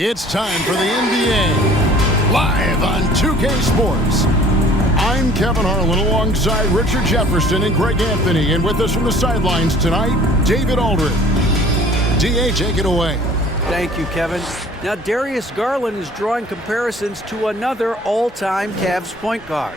It's time for the NBA, live on 2K Sports. I'm Kevin Harlan alongside Richard Jefferson and Greg Anthony, and with us from the sidelines tonight, David Aldridge. DA, take it away. Thank you, Kevin. Now, Darius Garland is drawing comparisons to another all-time Cavs point guard,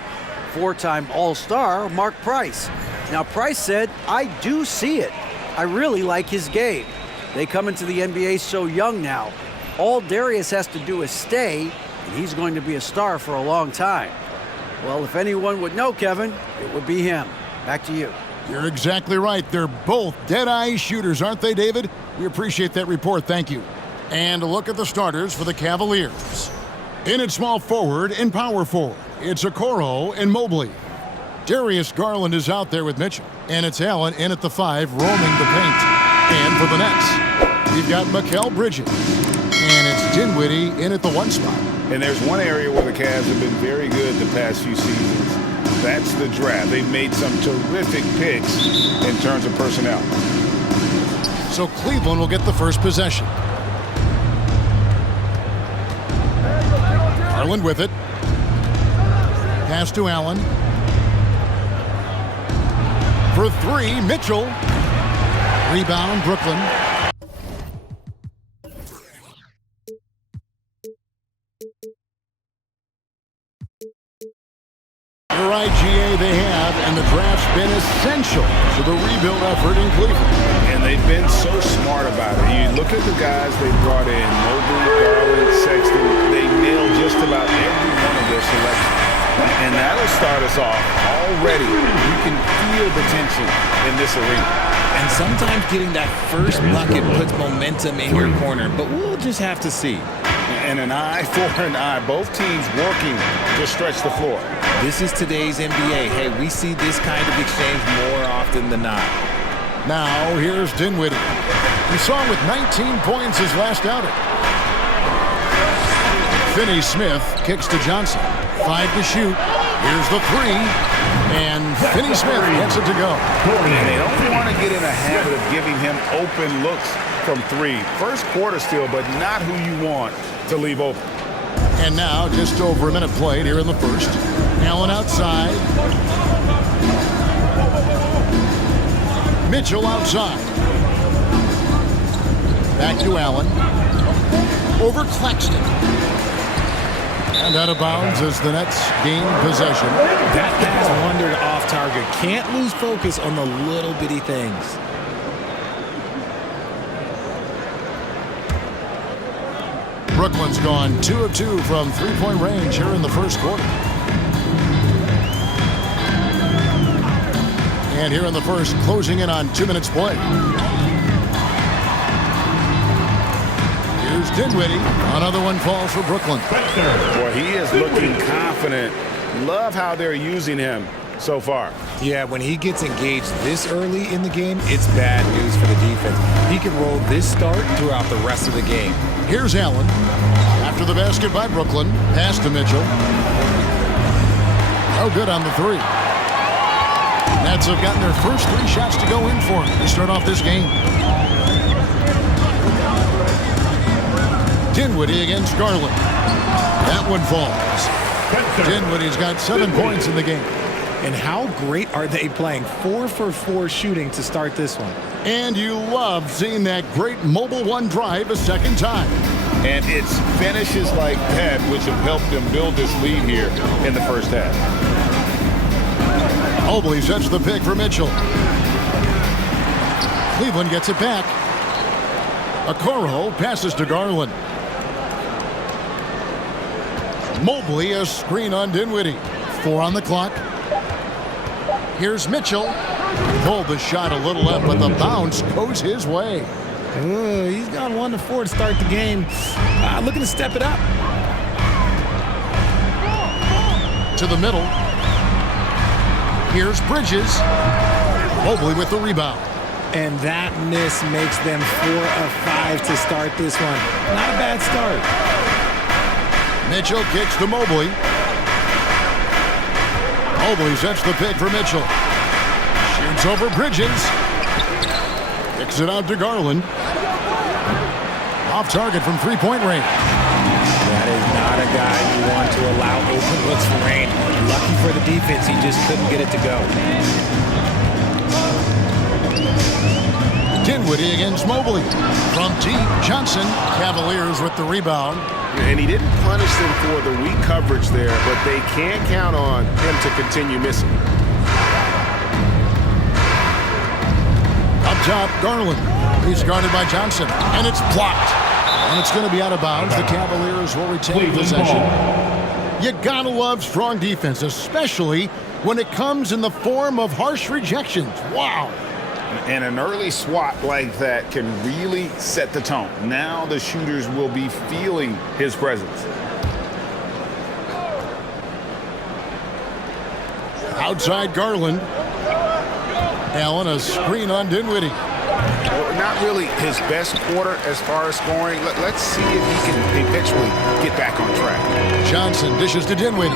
four-time All-Star Mark Price. Now, Price said, "I do see it. I really like his game. They come into the NBA so young now. All Darius has to do is stay, and he's going to be a star for a long time." Well, if anyone would know, Kevin, it would be him. Back to you. You're exactly right. They're both dead-eye shooters, aren't they, David? We appreciate that report. Thank you. And a look at the starters for the Cavaliers. In at small forward and power forward, it's Okoro and Mobley. Darius Garland is out there with Mitchell. And it's Allen in at the 5, roaming the paint. And for the Nets, we've got MACAU Bridges. And it's Dinwiddie in at the 1 spot. And there's one area where the Cavs have been very good the past few seasons. That's the draft. They've made some terrific picks in terms of personnel. So Cleveland will get the first possession. Garland with it. Pass to Allen. For 3, Mitchell. Rebound, Brooklyn. You're right, GA, they have, and the draft's been essential to the rebuild effort in Cleveland. And they've been so smart about it. You look at the guys they brought in, Mobley, Garland, Sexton, they nailed just about every one of their selections. And that'll start us off already. You can feel the tension in this arena. And sometimes getting that first bucket puts momentum in your corner, but we'll just have to see. And an eye for an eye. Both teams working to stretch the floor. This is today's NBA. Hey, we see this kind of exchange more often than not. Now, here's Dinwiddie. We saw him with 19 points his last outing. Finney Smith kicks to Johnson. 5 to shoot. Here's the 3. And Finney Smith gets it to go. And they don't want to get in a habit of giving him open looks from 3. First quarter still, but not who you want to leave open. And now, just over a minute played here in the first. Allen outside. Mitchell outside. Back to Allen. Over Claxton. And out of bounds as the Nets gain possession. That pass wandered off target. Can't lose focus on the little bitty things. Brooklyn's gone 2 of 2 from three-point range here in the first quarter. And here in the first, closing in on 2 minutes play. Here's Dinwiddie. Another one falls for Brooklyn. Boy, he is looking confident. Love how they're using him so far. Yeah, when he gets engaged this early in the game, it's bad news for the defense. He can roll this start throughout the rest of the game. Here's Allen. After the basket by Brooklyn. Pass to Mitchell. No good on the 3. Nets have gotten their first 3 shots to go in for them to start off this game. Dinwiddie against Garland. That one falls. Dinwiddie's got 7 points in the game. And how great are they playing? 4 for 4 shooting to start this one. And you love seeing that great mobile 1 drive a second time. And it's finishes like that which have helped them build this lead here in the first half. Mobley sets the pick for Mitchell. Cleveland gets it back. Okoro passes to Garland. Mobley, a screen on Dinwiddie. 4 on the clock. Here's Mitchell. Pulled the shot a little up, but the bounce goes his way. He's gone 1 to 4 to start the game. Looking to step it up. To the middle. Here's Bridges. Mobley with the rebound. And that miss makes them 4 of 5 to start this one. Not a bad start. Mitchell kicks to Mobley. Mobley sets the pick for Mitchell. Shoots over Bridges. Kicks it out to Garland. Off target from three-point range. not a guy you want to allow open looks for rain. Lucky for the defense, he just couldn't get it to go. Dinwiddie against Mobley. From deep, Johnson. Cavaliers with the rebound. And he didn't punish them for the weak coverage there, but they can't count on him to continue missing. Up top, Garland. He's guarded by Johnson, and it's blocked. And it's going to be out of bounds. The Cavaliers will retain possession. You gotta love strong defense, especially when it comes in the form of harsh rejections. Wow. And an early swat like that can really set the tone. Now the shooters will be feeling his presence. Outside Garland. Allen, a screen on Dinwiddie. Well, not really his best quarter as far as scoring. Let's see if he can eventually get back on track. Johnson dishes to Dinwiddie.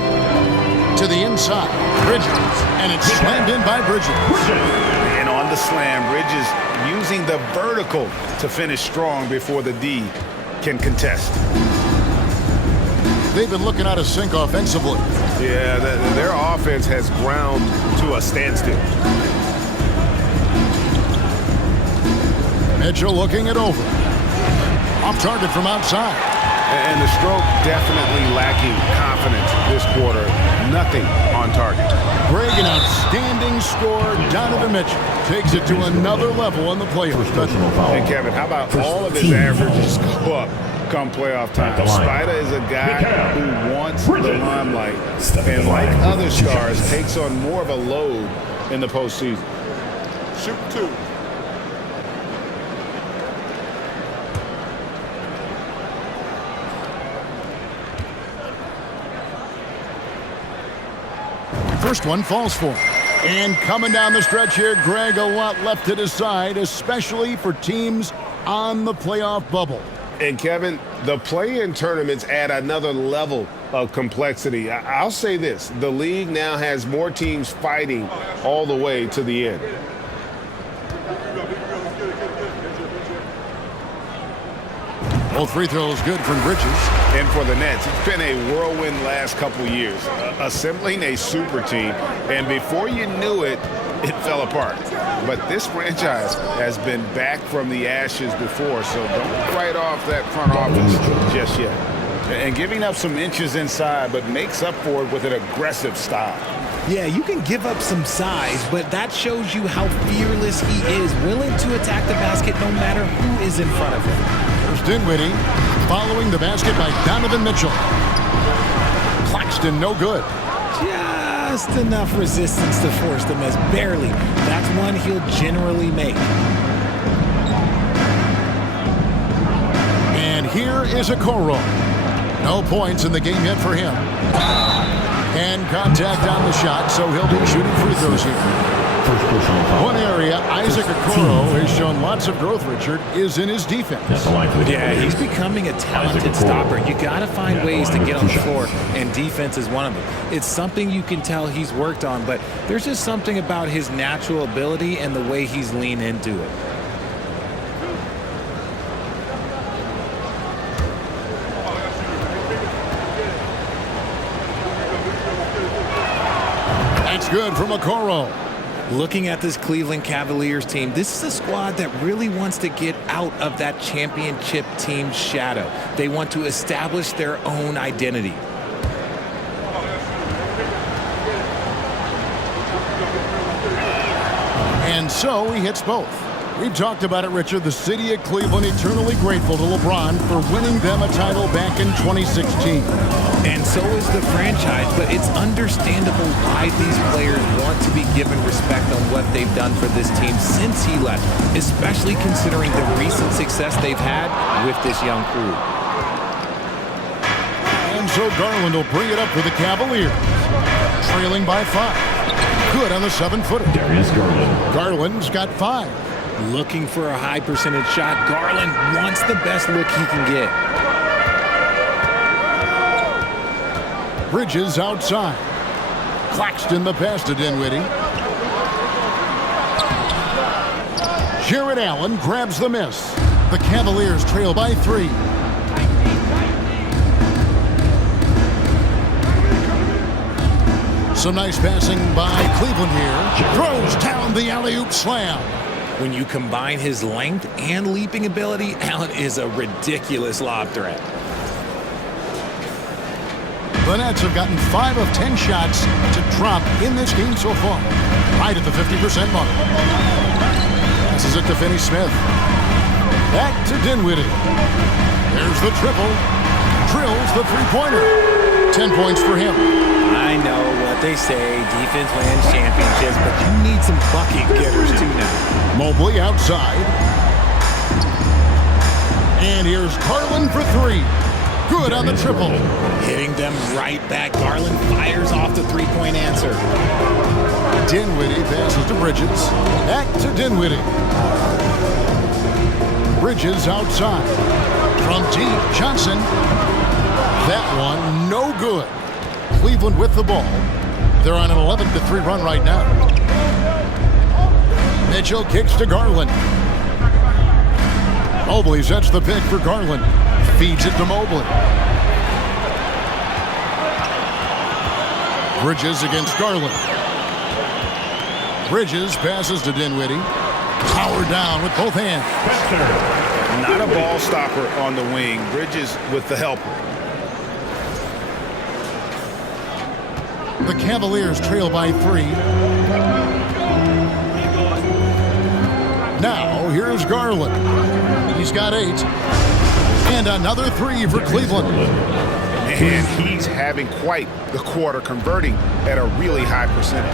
To the inside. Bridges. And it's slammed in by Bridges. And on the slam, Bridges using the vertical to finish strong before the D can contest. They've been looking out of sync offensively. Yeah, their offense has ground to a standstill. Mitchell looking it over. Off target from outside. And the stroke definitely lacking confidence this quarter. Nothing on target. Greg, an outstanding score. Donovan Mitchell takes it to another level in the playoffs. And Kevin, how about all of his averages go up come playoff time? Spider is a guy who wants the limelight, and like other stars, takes on more of a load in the postseason. Shoot two. First one falls for him. And coming down the stretch here, Greg, a lot left to decide, especially for teams on the playoff bubble. And Kevin, the play-in tournaments add another level of complexity. I'll say this, the league now has more teams fighting all the way to the end. Both free throws good from Bridges. And for the Nets, it's been a whirlwind last couple years, assembling a super team, and before you knew it, it fell apart. But this franchise has been back from the ashes before, so don't write off that front office just yet. And giving up some inches inside, but makes up for it with an aggressive style. Yeah, you can give up some size, but that shows you how fearless he is, willing to attack the basket no matter who is in front of him. There's Dinwiddie following the basket by Donovan Mitchell. Claxton, no good. Just enough resistance to force them as barely. That's one he'll generally make. And here is Okoro. No points in the game yet for him. And contact on the shot, so he'll be shooting free throws here. One area Isaac Okoro has shown lots of growth, Richard, is in his defense. Yeah, he's becoming a talented stopper. You got to find ways to get on the floor, and defense is one of them. It's something you can tell he's worked on, but there's just something about his natural ability and the way he's leaned into it. That's good from Okoro. Looking at this Cleveland Cavaliers team, this is a squad that really wants to get out of that championship team shadow. They want to establish their own identity. And so he hits both. We've talked about it, Richard. The city of Cleveland eternally grateful to LeBron for winning them a title back in 2016. And so is the franchise, but it's understandable why these players want to be given respect on what they've done for this team since he left, especially considering the recent success they've had with this young crew. And so Garland will bring it up for the Cavaliers, trailing by 5. Good on the 7-footer. Garland's got 5. Looking for a high percentage shot. Garland wants the best look he can get. Bridges outside. Claxton the pass to Dinwiddie. Jared Allen grabs the miss. The Cavaliers trail by 3. Some nice passing by Cleveland here. Throws down the alley-oop slam. When you combine his length and leaping ability, Allen is a ridiculous lob threat. The Nets have gotten 5 of 10 shots to drop in this game so far. Right at the 50% mark. Passes it to Finney-Smith. Back to Dinwiddie. There's the triple. Drills the three-pointer. 10 points for him. I know what they say, defense wins championships, but you need some bucket getters too now. Mobley outside. And here's Garland for 3. Good on the triple. Hitting them right back. Garland fires off the three-point answer. Dinwiddie passes to Bridges. Back to Dinwiddie. Bridges outside. From deep, Johnson. That one, no good. Cleveland with the ball. They're on an 11-3 run right now. Mitchell kicks to Garland. Mobley sets the pick for Garland. Feeds it to Mobley. Bridges against Garland. Bridges passes to Dinwiddie. Powered down with both hands. Not a ball stopper on the wing. Bridges with the helper. The Cavaliers trail by 3. Now, here's Garland. He's got 8. And another 3 for Cleveland. And he's having quite the quarter, converting at a really high percentage.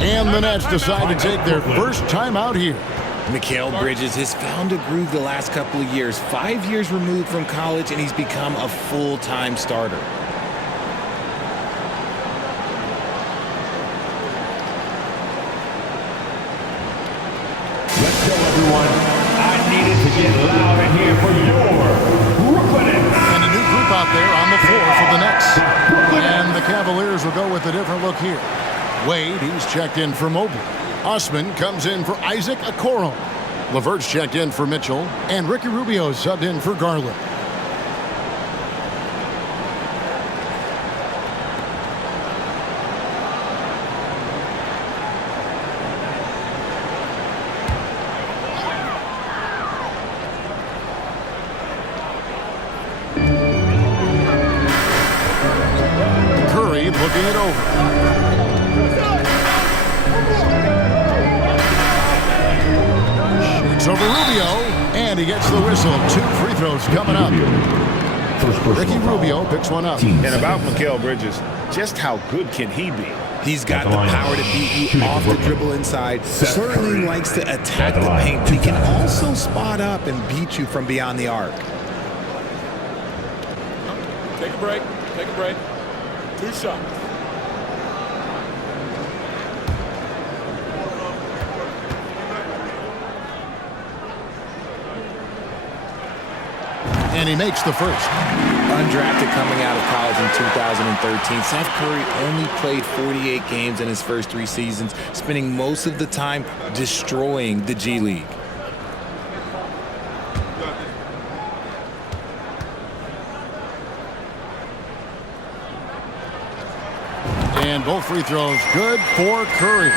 And the Nets decide to take their first time out here. Mikal Bridges has found a groove the last couple of years. 5 years removed from college, and he's become a full-time starter. Let's go, everyone. I needed to get loud in here for your Brooklyn. And a new group out there on the floor for the Nets. And the Cavaliers will go with a different look here. Wade, he's checked in for Mobley. Osman comes in for Isaac Okoro. LeVert's checked in for Mitchell. And Ricky Rubio subbed in for Garland. Looking it over. Shoots over Rubio, and he gets the whistle. 2 free throws coming up. Ricky Rubio picks one up. And about Mikal Bridges, just how good can he be? He's got the power to beat you off the dribble inside. Certainly likes to attack the paint, but he can also spot up and beat you from beyond the arc. Take a break. Take a break. 2 shots. And he makes the first. Undrafted coming out of college in 2013, Seth Curry only played 48 games in his first 3 seasons, spending most of the time destroying the G League. And both free throws good for Curry.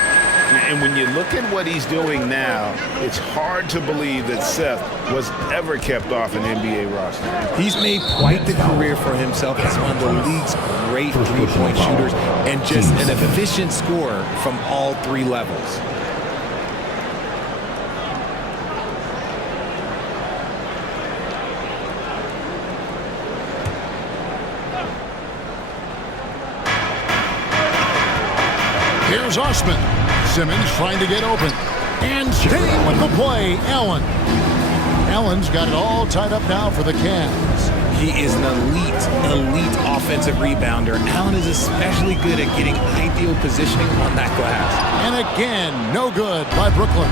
And when you look at what he's doing now, it's hard to believe that Seth was ever kept off an NBA roster. He's made quite the career for himself as one of the league's great three-point shooters and just an efficient scorer from all 3 levels. Here's Osman. Simmons trying to get open. And staying with the play, Allen. Allen's got it all tied up now for the Cavs. He is an elite offensive rebounder. Allen is especially good at getting ideal positioning on that glass. And again, no good by Brooklyn.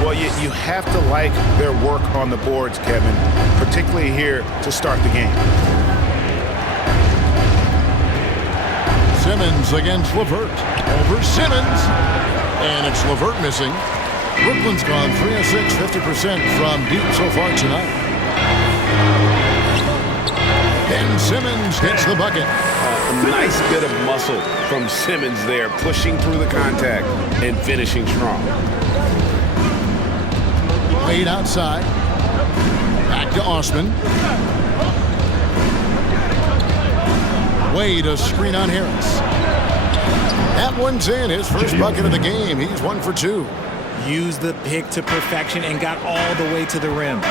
Well, you have to like their work on the boards, Kevin, particularly here to start the game. Simmons against LeVert. Over Simmons. And it's LeVert missing. Brooklyn's gone 3 of 6, 50% from deep so far tonight. Ben Simmons gets the bucket. A nice bit of muscle from Simmons there, pushing through the contact and finishing strong. Wade outside. Back to Osman. Wade, a screen on Harris. That one's in. His first bucket of the game. He's 1 for 2. Used the pick to perfection and got all the way to the rim.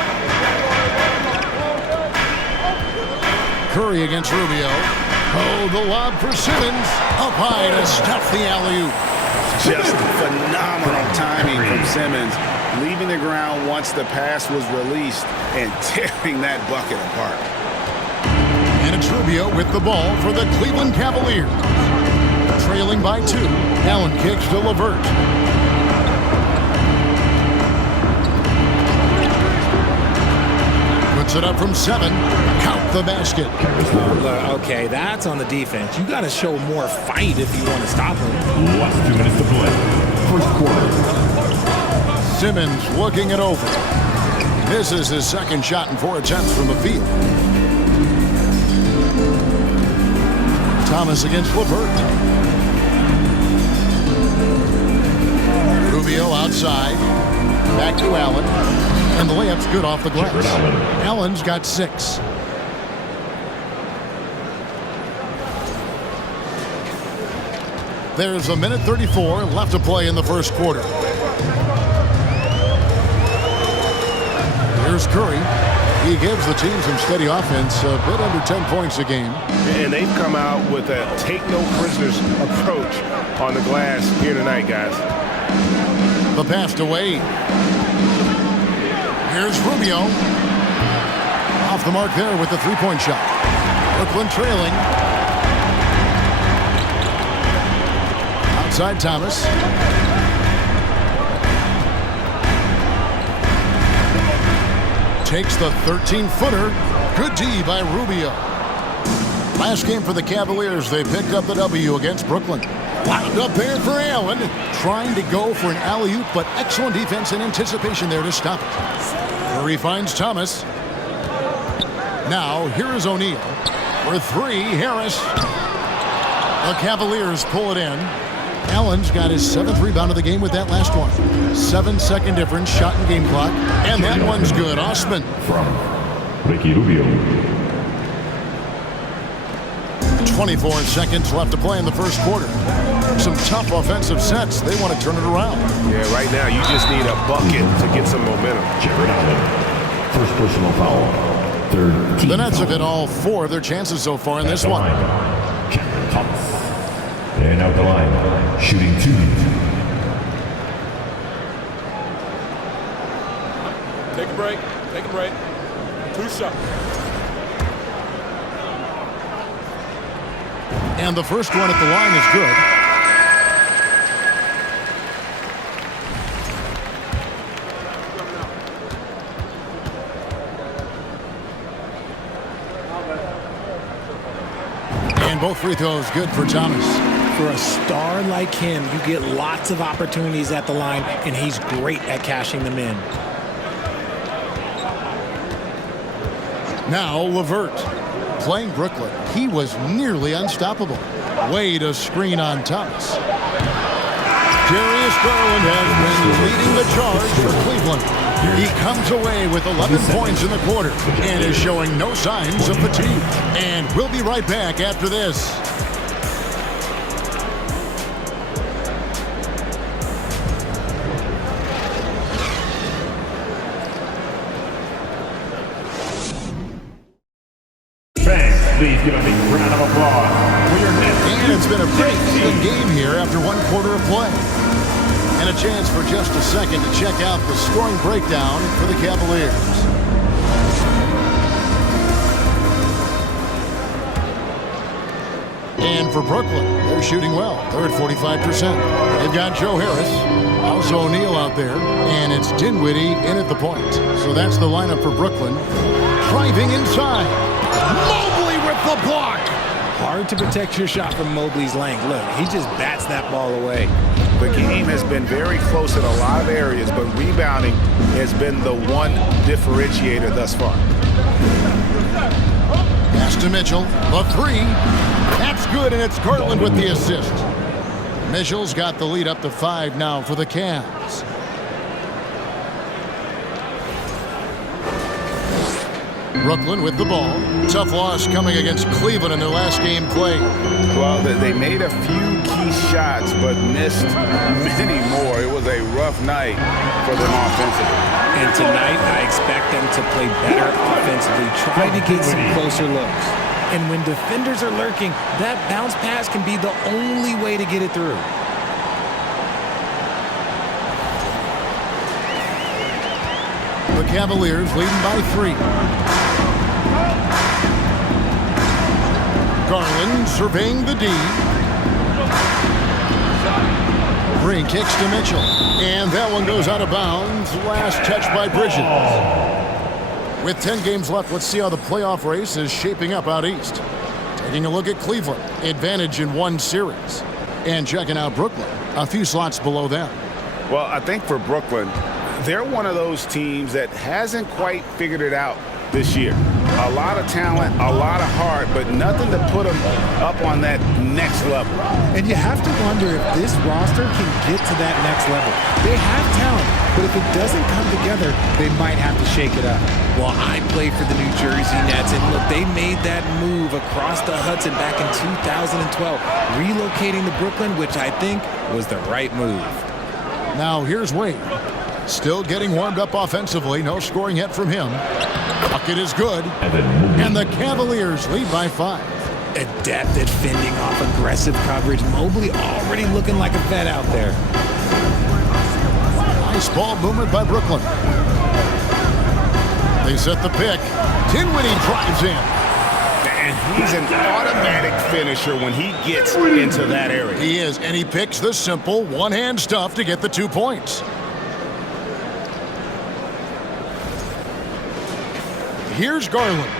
Curry against Rubio. Oh, the lob for Simmons. Up high to stuff the alley-oop. Just phenomenal timing from Simmons, leaving the ground once the pass was released and tearing that bucket apart. And it's Rubio with the ball for the Cleveland Cavaliers. Trailing by 2. Allen kicks to LeVert. Puts it up from 7. Count the basket. Okay, that's on the defense. You got to show more fight if you want to stop him. Last 2 minutes to play. First quarter. Simmons looking it over. Misses his second shot in 4 attempts from the field. Thomas against LeVert. Rubio outside. Back to Allen. And the layup's good off the glass. Allen's got 6. There's a minute 34 left to play in the first quarter. Here's Curry. He gives the team some steady offense, a bit under 10 points a game. And they've come out with a take-no-prisoners approach on the glass here tonight, guys. The pass to Wade. Here's Rubio. Off the mark there with the three-point shot. Brooklyn trailing. Outside Thomas. Takes the 13-footer. Good D by Rubio. Last game for the Cavaliers, they picked up the W against Brooklyn. Lined up there for Allen. Trying to go for an alley-oop, but excellent defense and anticipation there to stop it. Curry finds Thomas. Now, here is O'Neal. For 3, Harris. The Cavaliers pull it in. Allen's got his 7th rebound of the game with that last one. 7-second difference, shot and game clock. And that one's good. Osman. From Ricky Rubio. 24 seconds left to play in the first quarter. Some tough offensive sets. They want to turn it around. Yeah, right now you just need a bucket to get some momentum. Jared Allen. First personal foul. Third team The Nets have foul. hit all 4 of their chances so far in this At the one. line, Cameron Thomas. And out the line, shooting 2. Take a break. Take a break. 2 shots. And the first one at the line is good. And both free throws good for Thomas. For a star like him, you get lots of opportunities at the line, and he's great at cashing them in. Now LeVert. Playing Brooklyn, he was nearly unstoppable. Wade a screen on Thomas. Darius Garland has been leading the charge for Cleveland. He comes away with 11 points in the quarter and is showing no signs of fatigue. And we'll be right back after this. Please give a big round of applause for your Nets. And it's been a pretty even game here after 1 quarter of play. And a chance for just a second to check out the scoring breakdown for the Cavaliers. And for Brooklyn, they're shooting well. They're at 45%. They've got Joe Harris, also O'Neal out there, and it's Dinwiddie in at the point. So that's the lineup for Brooklyn. Driving inside. Mobley with the block. Hard to protect your shot from Mobley's length. Look, he just bats that ball away. The game has been very close in a lot of areas, but rebounding has been the one differentiator thus far. Pass to Mitchell. The three. That's good, and it's Garland with the assist. Mitchell's got the lead up to 5 now for the Cavs. Brooklyn with the ball. Tough loss coming against Cleveland in their last game played. Well, they made a few key shots, but missed many more. It was a rough night for them offensively. And tonight, I expect them to play better offensively, try to get some closer looks. And when defenders are lurking, that bounce pass can be the only way to get it through. The Cavaliers leading by 3. Garland surveying the D. Green kicks to Mitchell. And that one goes out of bounds. Last touch by Bridges. With 10 games left, let's see how the playoff race is shaping up out east. Taking a look at Cleveland. Advantage in 1 series. And checking out Brooklyn. A few slots below them. Well, I think for Brooklyn, they're one of those teams that hasn't quite figured it out this year. A lot of talent, a lot of heart, but nothing to put them up on that next level. And you have to wonder if this roster can get to that next level. They have talent, but if it doesn't come together, they might have to shake it up. Well, I played for the New Jersey Nets, and look, they made that move across the Hudson back in 2012, relocating to Brooklyn, which I think was the right move. Now here's Wade. Still getting warmed up offensively. No scoring yet from him. Bucket is good. And the Cavaliers lead by 5. Adept at fending off aggressive coverage. Mobley already looking like a vet out there. Nice ball movement by Brooklyn. They set the pick. Dinwiddie drives in. And he's an automatic finisher when he gets into that area. He is, and he picks the simple one-hand stuff to get the 2 points. Here's Garland.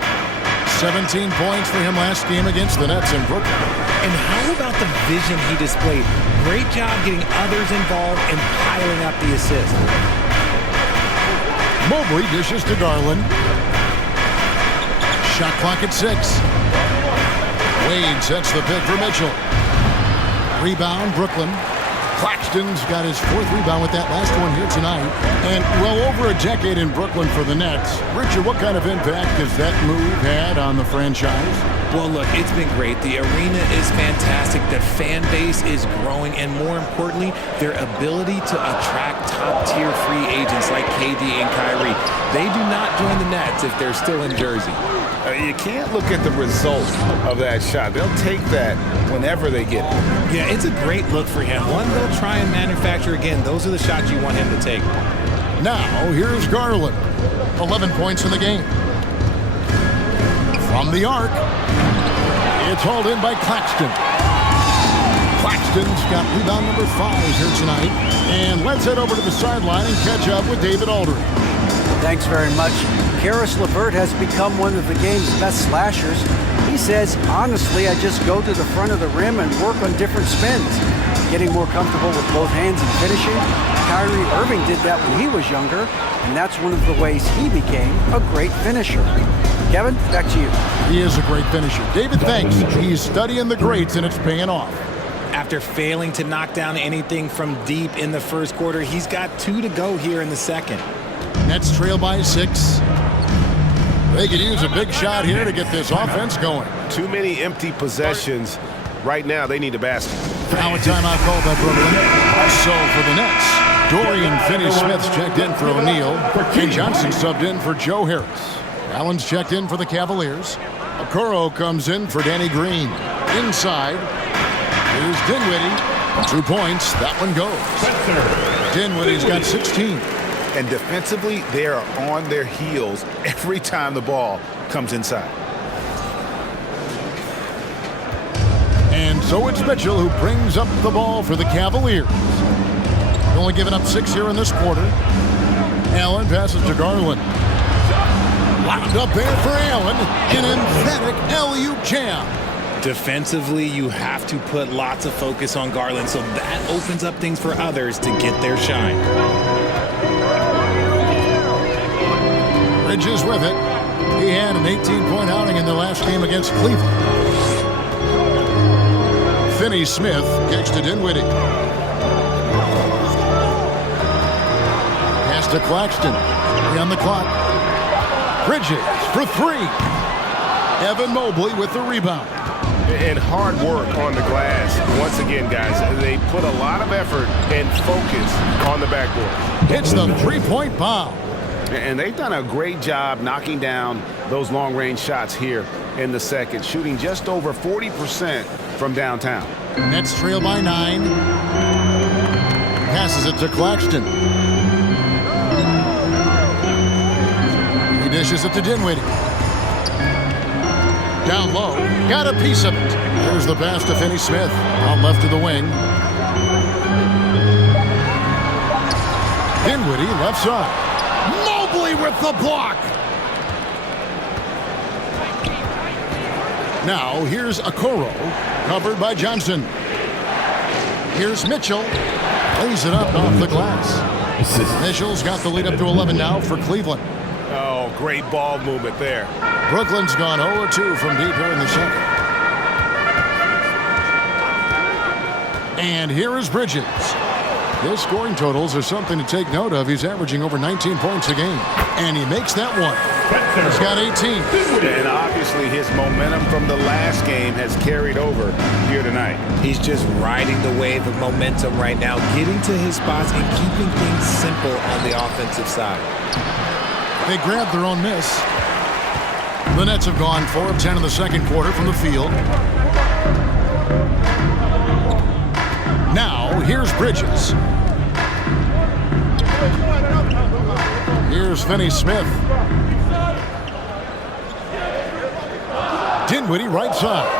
17 points for him last game against the Nets in Brooklyn. And how about the vision he displayed? Great job getting others involved and piling up the assist. Mobley dishes to Garland. Shot clock at 6. Wade sets the pick for Mitchell. Rebound, Brooklyn. Claxton's got his 4th rebound with that last one here tonight. And well over a decade in Brooklyn for the Nets. Richard, what kind of impact has that move had on the franchise? Well, look, it's been great. The arena is fantastic. The fan base is growing. And more importantly, their ability to attract top-tier free agents like KD and Kyrie. They do not join the Nets if they're still in Jersey. You can't look at the result of that shot. They'll take that whenever they get it. Yeah, it's a great look for him. One they'll try and manufacture again. Those are the shots you want him to take. Now, here's Garland. 11 points in the game. From the arc. It's hauled in by Claxton. Claxton's got rebound number 5 here tonight. And let's head over to the sideline and catch up with David Aldridge. Thanks very much. Karis LeVert has become one of the game's best slashers. He says, honestly, I just go to the front of the rim and work on different spins. Getting more comfortable with both hands and finishing. Kyrie Irving did that when he was younger, and that's one of the ways he became a great finisher. Kevin, back to you. He is a great finisher. David thinks he's studying the greats, and it's paying off. After failing to knock down anything from deep in the first quarter, he's got 2 to go here in the second. Nets trail by 6. They could use a big shot here to get this offense going. Too many empty possessions. Right now, they need a basket. Now a timeout called by Brooklyn. Also for the Nets, Dorian Finney-Smith's checked in for O'Neal. And Johnson subbed in for Joe Harris. Allen's checked in for the Cavaliers. Okoro comes in for Danny Green. Inside, here's Dinwiddie. 2 points. That one goes. Dinwiddie's got 16. And defensively, they are on their heels every time the ball comes inside. And so it's Mitchell who brings up the ball for the Cavaliers. Only giving up 6 here in this quarter. Allen passes to Garland. Wound up there for Allen. An emphatic alley-oop jam. Defensively, you have to put lots of focus on Garland, so that opens up things for others to get their shine. Bridges with it. He had an 18-point outing in the last game against Cleveland. Finney Smith kicks to Dinwiddie. Pass to Claxton. 3 on the clock. Bridges for 3. Evan Mobley with the rebound. And hard work on the glass. Once again, guys, they put a lot of effort and focus on the backboard. Hits the 3-point bomb. And they've done a great job knocking down those long-range shots here in the second, shooting just over 40% from downtown. Nets trail by 9. Passes it to Claxton. He dishes it to Dinwiddie. Down low, got a piece of it. There's the pass to Finney Smith, out left of the wing. Dinwiddie left side. Mobley with the block. Now here's Okoro, covered by Johnson. Here's Mitchell, lays it up off the glass. Mitchell's got the lead up to 11 now for Cleveland. Oh, great ball movement there. Brooklyn's gone 0-2 from deep here in the second. And here is Bridges. His scoring totals are something to take note of. He's averaging over 19 points a game. And he makes that one. He's got 18. And obviously his momentum from the last game has carried over here tonight. He's just riding the wave of momentum right now, getting to his spots and keeping things simple on the offensive side. They grabbed their own miss. The Nets have gone 4 of 10 in the second quarter from the field. Now, here's Bridges. Here's Finney Smith. Dinwiddie right side.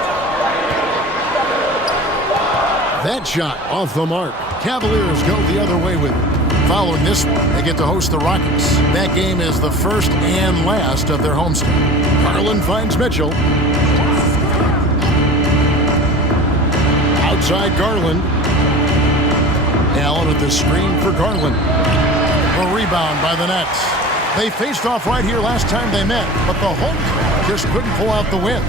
That shot off the mark. Cavaliers go the other way with it. Following this one, they get to host the Rockets. That game is the first and last of their homestand. Garland finds Mitchell. Outside Garland. Allen with the screen for Garland. A rebound by the Nets. They faced off right here last time they met, but the HONGKONG just couldn't pull out the win.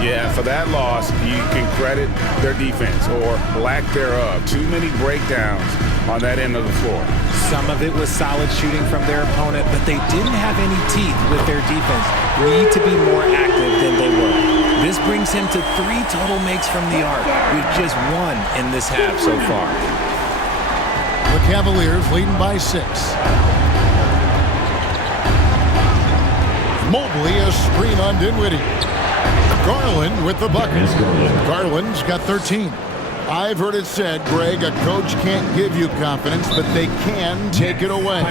Yeah, for that loss, you can credit their defense or lack thereof. Too many breakdowns on that end of the floor. Some of it was solid shooting from their opponent, but they didn't have any teeth with their defense. Need to be more active than they were. This brings him to 3 total makes from the arc, with just 1 in this half so far. The Cavaliers leading by 6. Mobley a screen on Dinwiddie. Garland with the bucket. Garland's got 13. I've heard it said, Greg, a coach can't give you confidence, but they can take it away.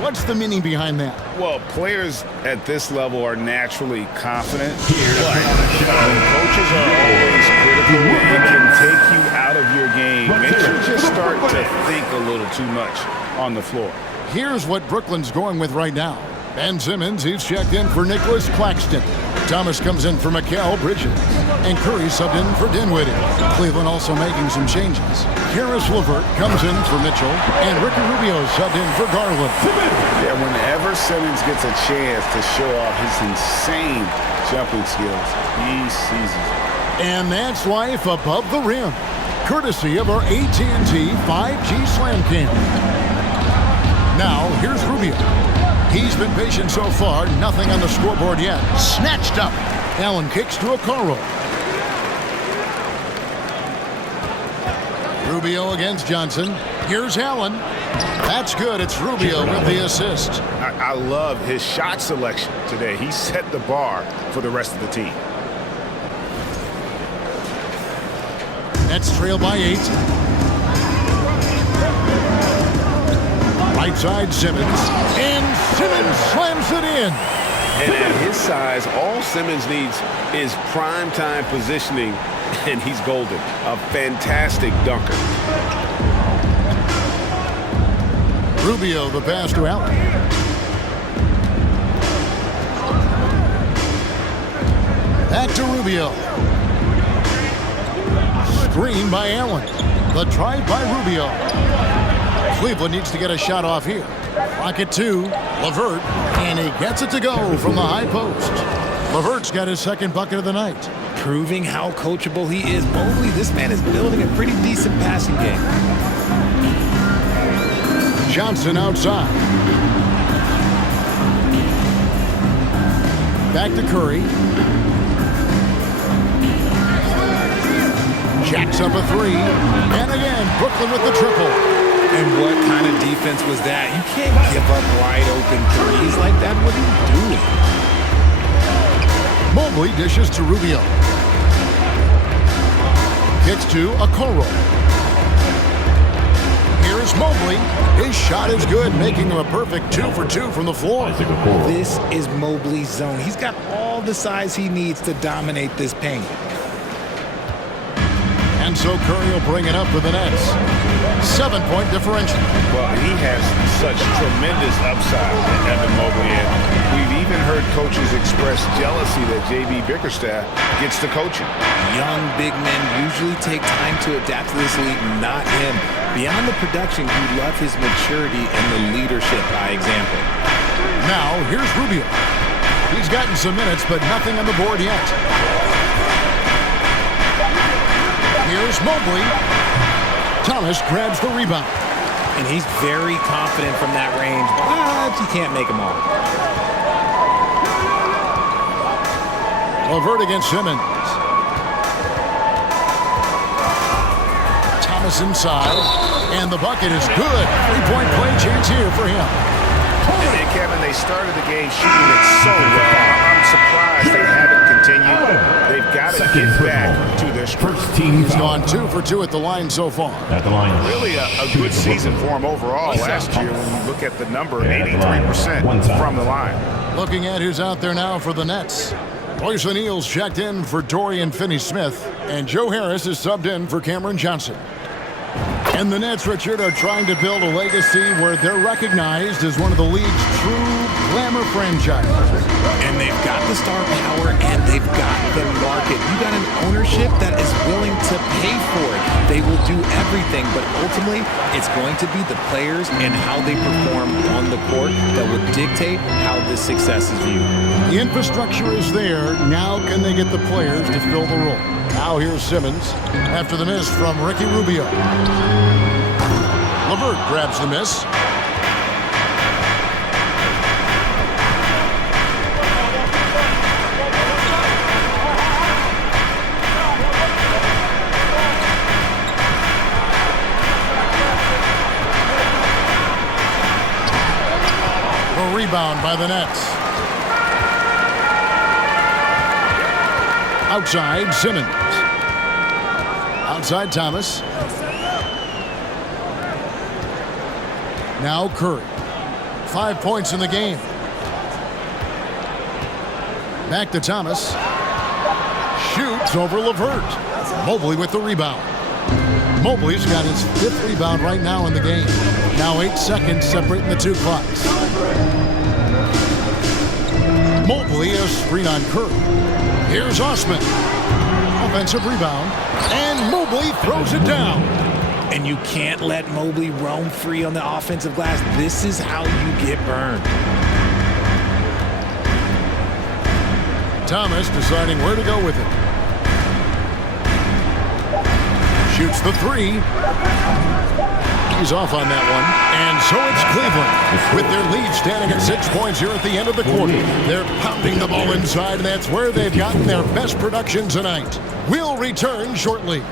What's the meaning behind that? Well, players at this level are naturally confident, but coaches are always critical and can take you out of your game. Makes you just start to think a little too much on the floor. Here's what Brooklyn's going with right now. Ben Simmons, he's checked in for Nicholas Claxton. Thomas comes in for MACAU. Bridges. And Curry subbed in for Dinwiddie. Cleveland also making some changes. Karis LeVert comes in for Mitchell. And Ricky Rubio subbed in for Garland. Yeah, whenever Simmons gets a chance to show off his insane jumping skills, he seizes it. And that's life above the rim. Courtesy of our AT&T 5G Slam Cam. Now, here's Rubio. He's been patient so far, nothing on the scoreboard yet. Snatched up. Allen kicks to Okoro. Rubio against Johnson. Here's Allen. That's good. It's Rubio with the assist. I love his shot selection today. He set the bar for the rest of the team. Nets trail by 8. Right side Simmons. And Simmons slams it in. And at his size, all Simmons needs is prime-time positioning, and he's golden. A fantastic dunker. Rubio, the pass to Allen. Back to Rubio. Screen by Allen. The drive by Rubio. Cleveland needs to get a shot off here. Clock at 2. LeVert, and he gets it to go from the high post. LeVert's got his second bucket of the night. Proving how coachable he is. Mobley, this man is building a pretty decent passing game. Johnson outside. Back to Curry. Jacks up a 3. And again, Brooklyn with the triple. And what kind of defense was that? You can't give up wide open threes like that. What are you doing? Mobley dishes to Rubio. Kicks to Okoro. Here's Mobley. His shot is good, making him a perfect 2 for 2 from the floor. This is Mobley's zone. He's got all the size he needs to dominate this paint. And so Curry will bring it up for the Nets. 7-point differential. Well, he has such tremendous upside in Evan Mobley, and we've even heard coaches express jealousy that J.B. Bickerstaff gets to coaching. Young big men usually take time to adapt to this league, not him. Beyond the production, you love his maturity and the leadership by example. Now, here's Rubio. He's gotten some minutes, but nothing on the board yet. Here's Mobley. Thomas grabs the rebound. And he's very confident from that range, but he can't make them all. LeVert against Simmons. Thomas inside. And the bucket is good. 3-point play chance here for him. And Kevin, they started the game shooting it so well. I'm surprised they haven't continued. They've got to get back to their First team He's foul. gone 2 for 2 at the line so far. At the line. Really a good season for him overall last year when you look at the number, 83% from the line. Looking at who's out there now for the Nets. Royce O'Neal's checked in for Dorian Finney-Smith, and Joe Harris is subbed in for Cameron Johnson. And the Nets, Richard, are trying to build a legacy where they're recognized as one of the league's true glamour franchises. And they've got the star power and they've got the market. You got an ownership that is willing to pay for it. They will do everything, but ultimately it's going to be the players and how they perform on the court that will dictate how this success is viewed. The infrastructure is there. Now can they get the players to fill the role? Now here's Simmons after the miss from Ricky Rubio. LeVert grabs the miss. A rebound by the Nets. Outside, Simmons. Outside, Thomas. Now Curry. 5 points in the game. Back to Thomas. Shoots over LeVert. Mobley with the rebound. Mobley's got his 5th rebound right now in the game. Now 8 seconds separating the 2 clocks. Mobley a screen on Curry. Here's Osman. Offensive rebound. And Mobley throws it down. And you can't let Mobley roam free on the offensive glass. This is how you get burned. Thomas deciding where to go with it. Shoots the 3. He's off on that one. And so it's Cleveland. With their lead standing at 6 points here at the end of the quarter. They're pounding the ball inside, and that's where they've gotten their best production tonight. We'll return shortly.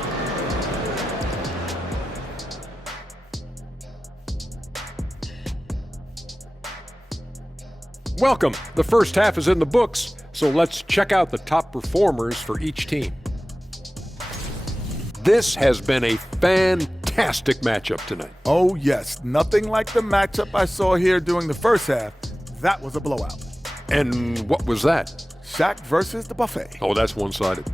Welcome. The first half is in the books, so let's check out the top performers for each team. This has been a fantastic matchup tonight. Oh, yes. Nothing like the matchup I saw here during the first half. That was a blowout. And what was that? Shaq versus the buffet. Oh, that's one-sided.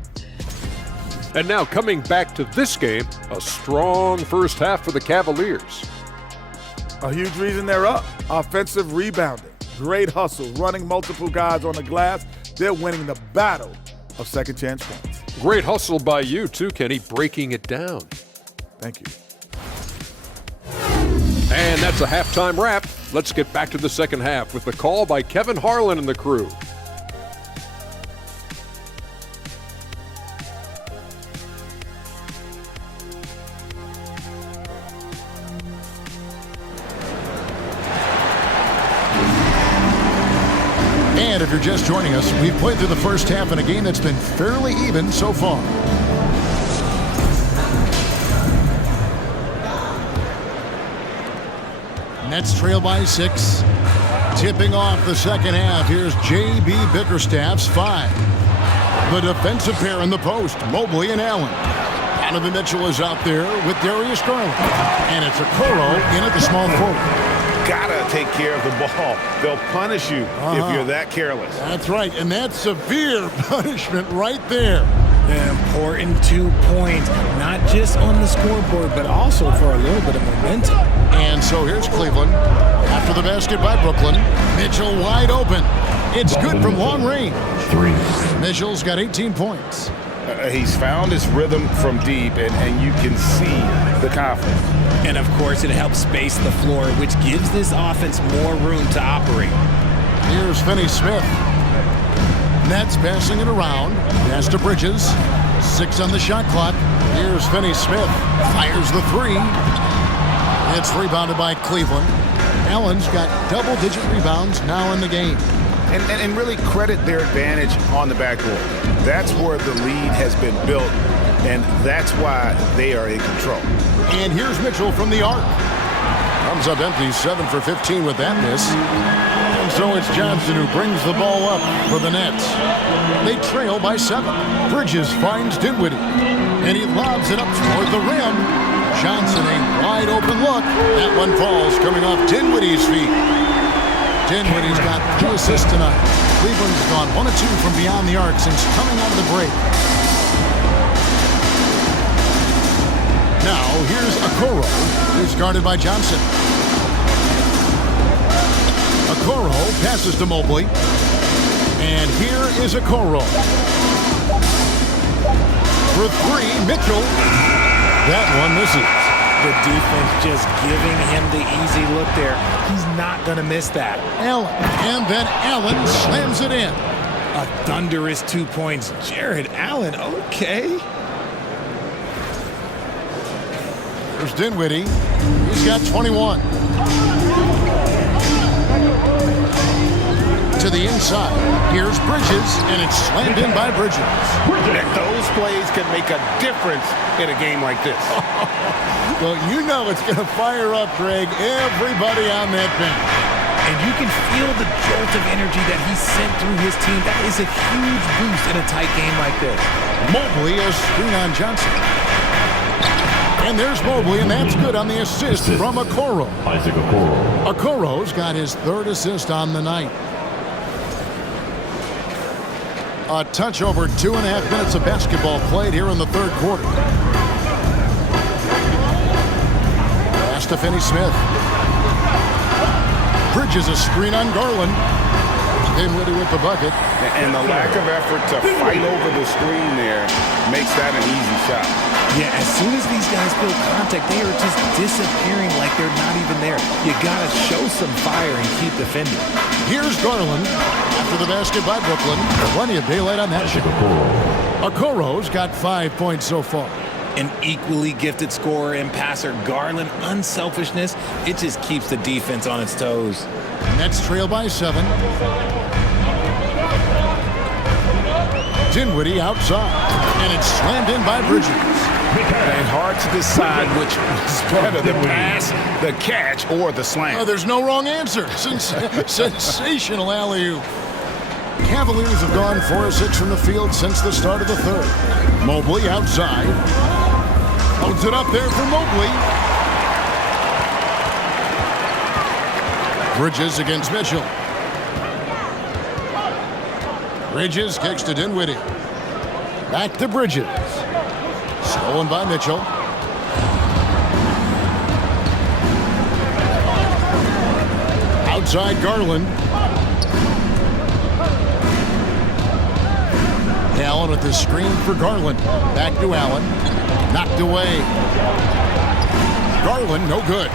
And now coming back to this game, a strong first half for the Cavaliers. A huge reason they're up. Offensive rebounding. Great hustle. Running multiple guys on the glass. They're winning the battle of second chance points. Great hustle by you too, Kenny, breaking it down. Thank you. And that's a halftime wrap. Let's get back to the second half with the call by Kevin Harlan and the crew. And if you're just joining us, we've played through the first half in a game that's been fairly even so far. Nets trail by 6. Tipping off the second half, here's J.B. Bickerstaff's 5. The defensive pair in the post, Mobley and Allen. Donovan Mitchell is out there with Darius Garland. And it's Okoro in at the small forward. Gotta take care of the ball. They'll punish you if you're that careless. That's right, and that's severe punishment right there. An important 2 points, not just on the scoreboard, but also for a little bit of momentum. And so here's Cleveland. After the basket by Brooklyn, Mitchell wide open. It's good from long range. 3. Mitchell's got 18 points. He's found his rhythm from deep, and you can see the confidence. And of course, it helps space the floor, which gives this offense more room to operate. Here's Finney-Smith. Nets passing it around. Pass to Bridges. 6 on the shot clock. Here's Finney-Smith. Fires the 3. It's rebounded by Cleveland. Allen's got double-digit rebounds now in the game. And really credit their advantage on the backboard. That's where the lead has been built, and that's why they are in control. And here's Mitchell from the arc. Comes up empty, 7 for 15 with that miss. And so it's Johnson who brings the ball up for the Nets. They trail by 7. Bridges finds Dinwiddie, and he lobs it up toward the rim. Johnson, a wide open look. That one falls, coming off Dinwiddie's feet. Dinwiddie's got 2 assists tonight. Cleveland's gone 1 of 2 from beyond the arc since coming out of the break. Now, here's Okoro, who's guarded by Johnson. Okoro passes to Mobley. And here is Okoro. For 3, Mitchell. That one misses. The defense just giving him the easy look there. He's not going to miss that. Allen. And then Allen slams it in. A thunderous 2 points. Jared Allen, okay. There's Dinwiddie. He's got 21. To the inside. Here's Bridges, and it's slammed in by Bridges. Those plays can make a difference in a game like this. Well, you know it's going to fire up, Greg, everybody on that bench. And you can feel the jolt of energy that he sent through his team. That is a huge boost in a tight game like this. Mobley, a screen on Johnson. And there's Mobley, and that's good on the assist from Okoro. Isaac Okoro. Okoro's got his 3rd assist on the night. A touch over 2.5 minutes of basketball played here in the 3rd quarter. Pass to Finney-Smith. Bridges a screen on Garland. Dinwiddie with the bucket. And the lack of effort to fight over the screen there makes that an easy shot. Yeah, as soon as these guys feel contact, they are just disappearing like they're not even there. You gotta show some fire and keep defending. Here's Garland. After the basket by Brooklyn. Plenty of daylight on that shot. Okoro's got 5 points so far. An equally gifted scorer and passer, Garland, unselfishness, it just keeps the defense on its toes. Nets trail by 7. Dinwiddie outside. And it's slammed in by Bridges. And hard to decide which was better, the pass, the catch, or the slam. Oh, there's no wrong answer. Sensational alley-oop. Cavaliers have gone 4 of 6 from the field since the start of the 3rd. Mobley outside. Holds it up there for Mobley. Bridges against Mitchell. Bridges kicks to Dinwiddie. Back to Bridges. Stolen by Mitchell. Outside Garland. Allen with the screen for Garland. Back to Allen. Knocked away. Garland, no good.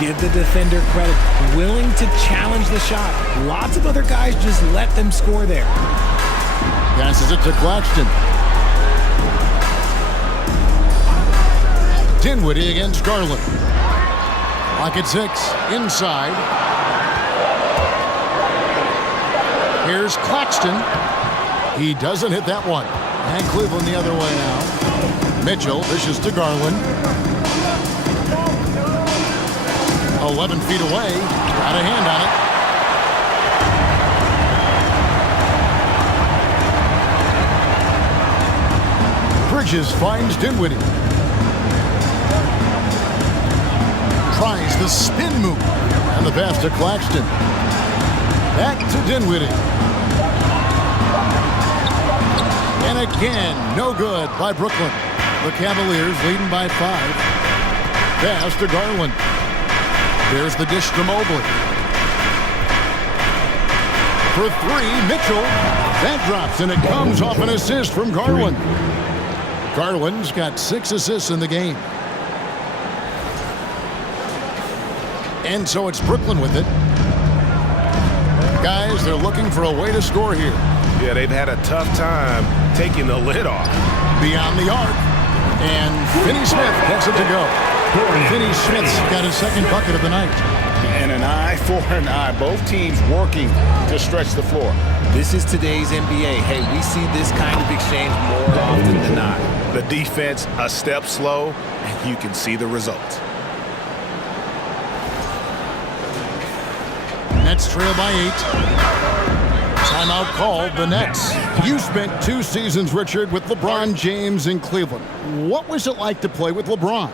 Give the defender credit, willing to challenge the shot. Lots of other guys just let them score there. Passes it to Claxton. Dinwiddie against Garland. Lock at 6. Inside. Here's Claxton. He doesn't hit that one. And Cleveland the other way now. Mitchell dishes to Garland. 11 feet away. Got a hand on it. Bridges finds Dinwiddie. Tries the spin move. And the pass to Claxton. Back to Dinwiddie. And again, no good by Brooklyn. The Cavaliers leading by 5. Pass to Garland. There's the dish to Mobley. For 3, Mitchell. That drops, and it comes off an assist from Garland. Garland's got 6 assists in the game. And so it's Brooklyn with it. Guys, they're looking for a way to score here. Yeah, they've had a tough time taking the lid off. Beyond the arc. And Finney Smith gets it to go. Finney Smith's got his second bucket of the night. And an eye for an eye. Both teams working to stretch the floor. This is today's NBA. Hey, we see this kind of exchange more often than not. The defense a step slow, and you can see the results. Nets trail by 8. Timeout called the Nets. You spent 2 seasons, Richard, with LeBron James in Cleveland. What was it like to play with LeBron?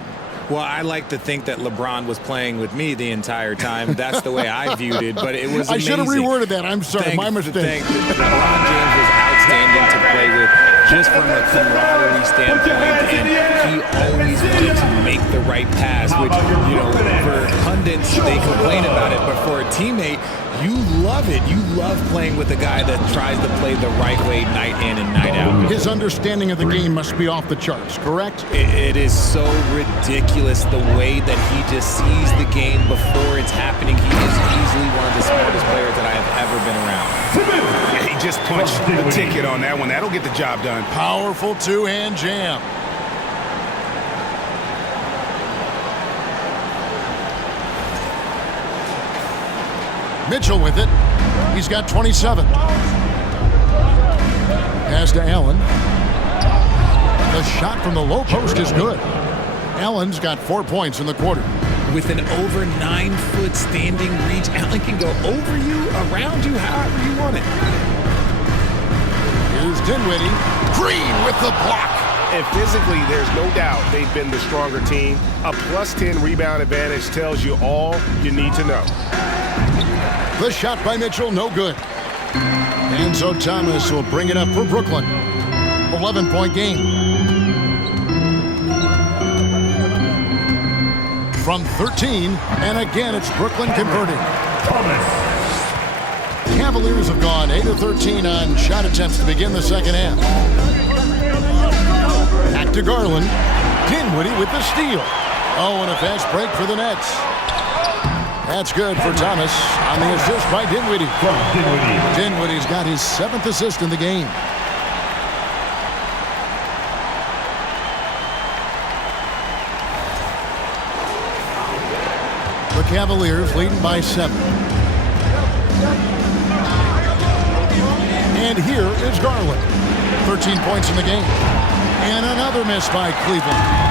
Well, I like to think that LeBron was playing with me the entire time. That's the way I viewed it, but it was amazing. I should have reworded that. I'm sorry, my mistake. LeBron James was outstanding to play with just from a camaraderie standpoint, and he always wanted to make the right pass, which, you know, for pundits, they complain about it, but for a teammate, you love it. You love playing with a guy that tries to play the right way night in and night out. His understanding of the game must be off the charts, correct? It is so ridiculous the way that he just sees the game before it's happening. He is easily one of the smartest players that I have ever been around. Yeah, he just punched the ticket on that one. That'll get the job done. Powerful 2-hand jam. Mitchell with it. He's got 27. Pass to Allen. The shot from the low post is good. Allen's got 4 points in the quarter. With an over 9-foot standing reach, Allen can go over you, around you, however you want it. Here's Dinwiddie. Green with the block. And physically, there's no doubt they've been the stronger team. A +10 rebound advantage tells you all you need to know. The shot by Mitchell, no good. And so Thomas will bring it up for Brooklyn. 11-point game. From 13, and again it's Brooklyn converting. Cavaliers have gone 8 of 13 on shot attempts to begin the second half. Back to Garland. Dinwiddie with the steal. Oh, and a fast break for the Nets. That's good for Thomas on the assist by Dinwiddie. Dinwiddie's got his 7th assist in the game. The Cavaliers leading by 7. And here is Garland. 13 points in the game. And another miss by Cleveland.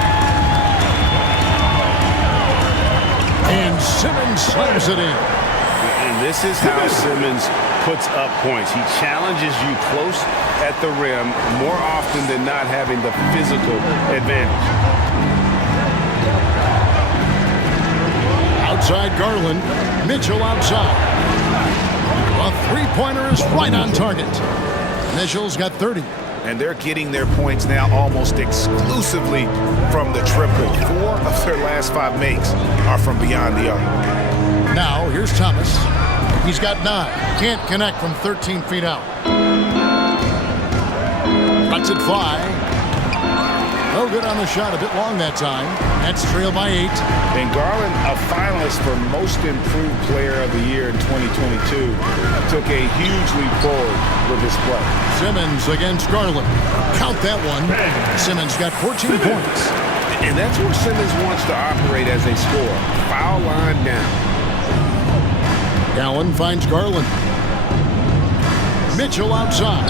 And Simmons slams it in. And this is how Simmons puts up points. He challenges you close at the rim more often than not, having the physical advantage. Outside Garland. Mitchell outside. A three-pointer is right on target. Mitchell's got 30. And they're getting their points now almost exclusively from the triple. 4 of their last 5 makes are from beyond the arc. Now, here's Thomas. He's got 9. Can't connect from 13 feet out. Lets it fly. No good on the shot. A bit long that time. Nets trail by 8. And Garland, a finalist for Most Improved Player of the Year in 2022, took a huge leap forward with this play. Simmons against Garland. Count that one. Simmons got 14 points. And that's where Simmons wants to operate as a scorer. Foul line down. Allen finds Garland. Mitchell outside.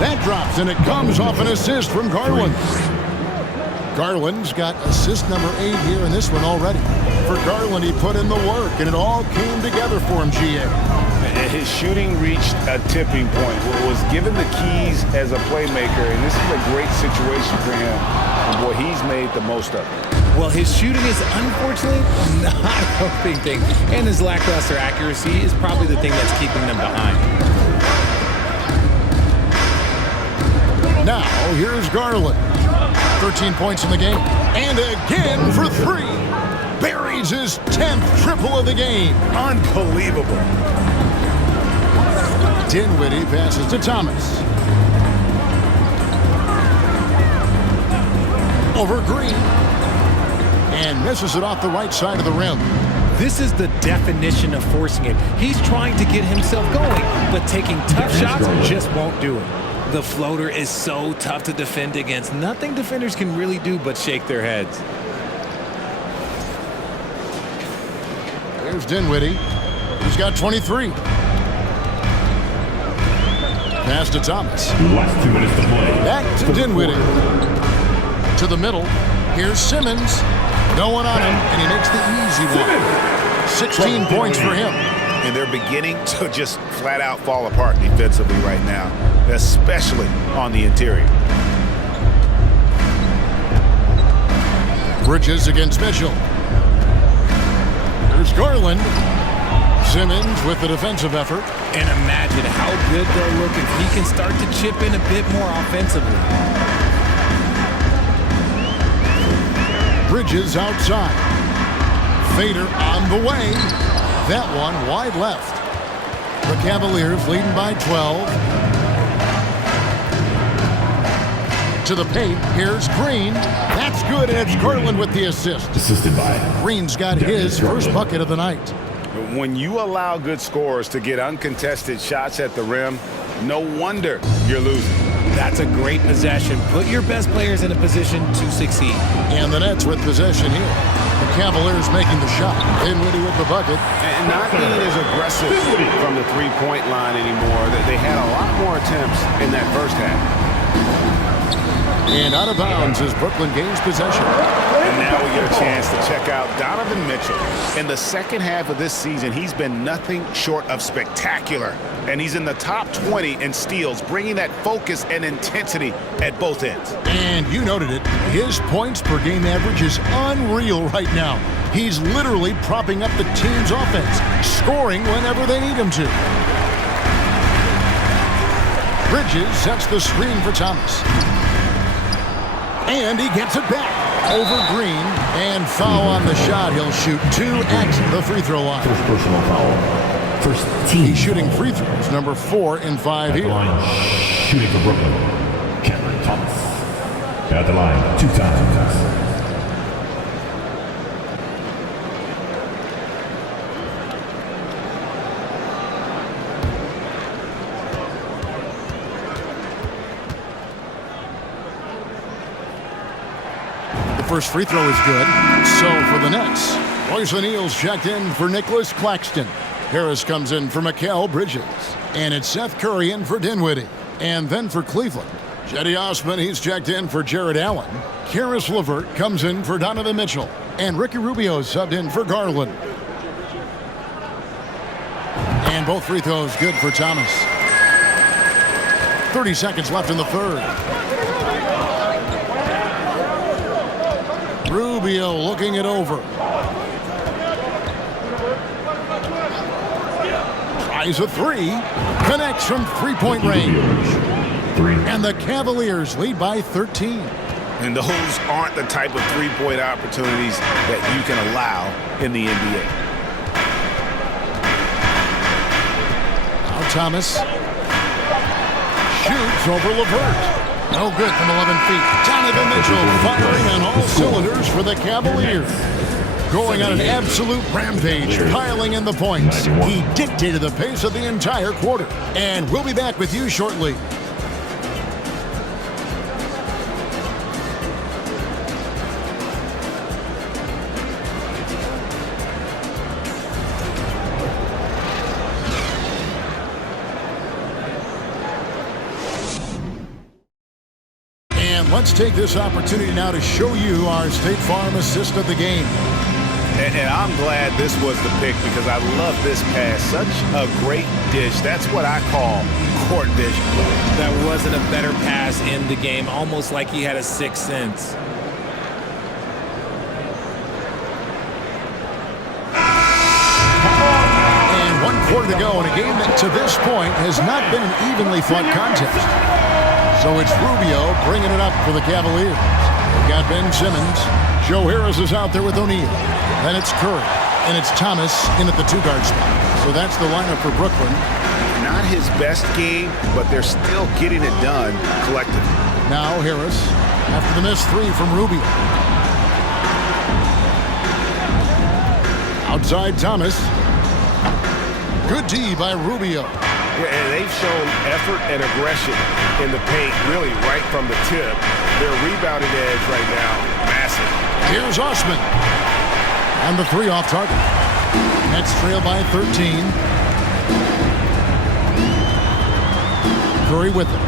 That drops, and it comes off an assist from Garland. Garland's got assist number 8 here in this one already. For Garland, he put in the work, and it all came together for him, GA. His shooting reached a tipping point. Was given the keys as a playmaker, and this is a great situation for him. And boy, he's made the most of it. Well, his shooting is unfortunately not a big thing, and his lackluster accuracy is probably the thing that's keeping them behind. Now, here's Garland. 13 points in the game, and again for 3. Buries his 10th triple of the game. Unbelievable. Dinwiddie passes to Thomas. Over Green. And misses it off the right side of the rim. This is the definition of forcing it. He's trying to get himself going, but taking tough shots just won't do it. The floater is so tough to defend against. Nothing defenders can really do but shake their heads. There's Dinwiddie. He's got 23. Pass to Thomas. Last 2 minutes to play. Back to Dinwiddie. To the middle. Here's Simmons. No one on him, and he makes the easy one. 16 points for him. And they're beginning to just flat out fall apart defensively right now, especially on the interior. Bridges against Mitchell. There's Garland. Simmons with the defensive effort. And imagine how good they'll look if he can start to chip in a bit more offensively. Bridges outside. Fader on the way. That one wide left. The Cavaliers leading by 12. To the paint. Here's Green. That's good, and it's Garland with the assist. Assisted by Green's got his first bucket of the night. When you allow good scorers to get uncontested shots at the rim, no wonder you're losing. That's a great possession. Put your best players in a position to succeed. And the Nets with possession here. The Cavaliers making the shot. Dinwiddie with the bucket. And not being as aggressive from the three-point line anymore. They had a lot more attempts in that first half. And out of bounds is Brooklyn gains possession. And now we get a chance to check out Donovan Mitchell. In the second half of this season, he's been nothing short of spectacular. And he's in the top 20 in steals, bringing that focus and intensity at both ends. And you noted it. His points per game average is unreal right now. He's literally propping up the team's offense, scoring whenever they need him to. Bridges sets the screen for Thomas. And he gets it back over Green, and foul on the shot. He'll shoot 2 at the free throw line. first personal foul. First team. He's shooting free throws, number 4 in 5 here. At the line, shooting for Brooklyn, Cameron Thomas. At the line, 2 times. First free throw is good. So for the Nets, Royce O'Neal's checked in for Nicholas Claxton. Harris comes in for MACAU. Bridges. And it's Seth Curry in for Dinwiddie. And then for Cleveland, Cedi Osman, he's checked in for Jared Allen. Karis LeVert comes in for Donovan Mitchell. And Ricky Rubio subbed in for Garland. And both free throws good for Thomas. 30 seconds left in the third. Rubio looking it over. Tries a 3. Connects from three-point range. And the Cavaliers lead by 13. And those aren't the type of three-point opportunities that you can allow in the NBA. Now Thomas shoots over LeVert. No good from 11 feet. Donovan Mitchell firing on all cylinders for the Cavaliers. Going on an absolute rampage, piling in the points. He dictated the pace of the entire quarter. And we'll be back with you shortly. And let's take this opportunity now to show you our State Farm assist of the game. And I'm glad this was the pick because I love this pass. Such a great dish. That's what I call court vision. That wasn't a better pass in the game, almost like he had a sixth sense. And 1 quarter to go in a game that to this point has not been an evenly fought contest. So it's Rubio bringing it up for the Cavaliers. They've got Ben Simmons. Joe Harris is out there with O'Neal. Then it's Curry. And it's Thomas in at the 2-guard spot. So that's the lineup for Brooklyn. Not his best game, but they're still getting it done collectively. Now Harris after the missed 3 from Rubio. Outside Thomas. Good D by Rubio. Yeah, and they've shown effort and aggression in the paint, really right from the tip. Their rebounding edge right now, massive. Here's Osman. And the 3 off target. Nets trail by 13. Curry with it.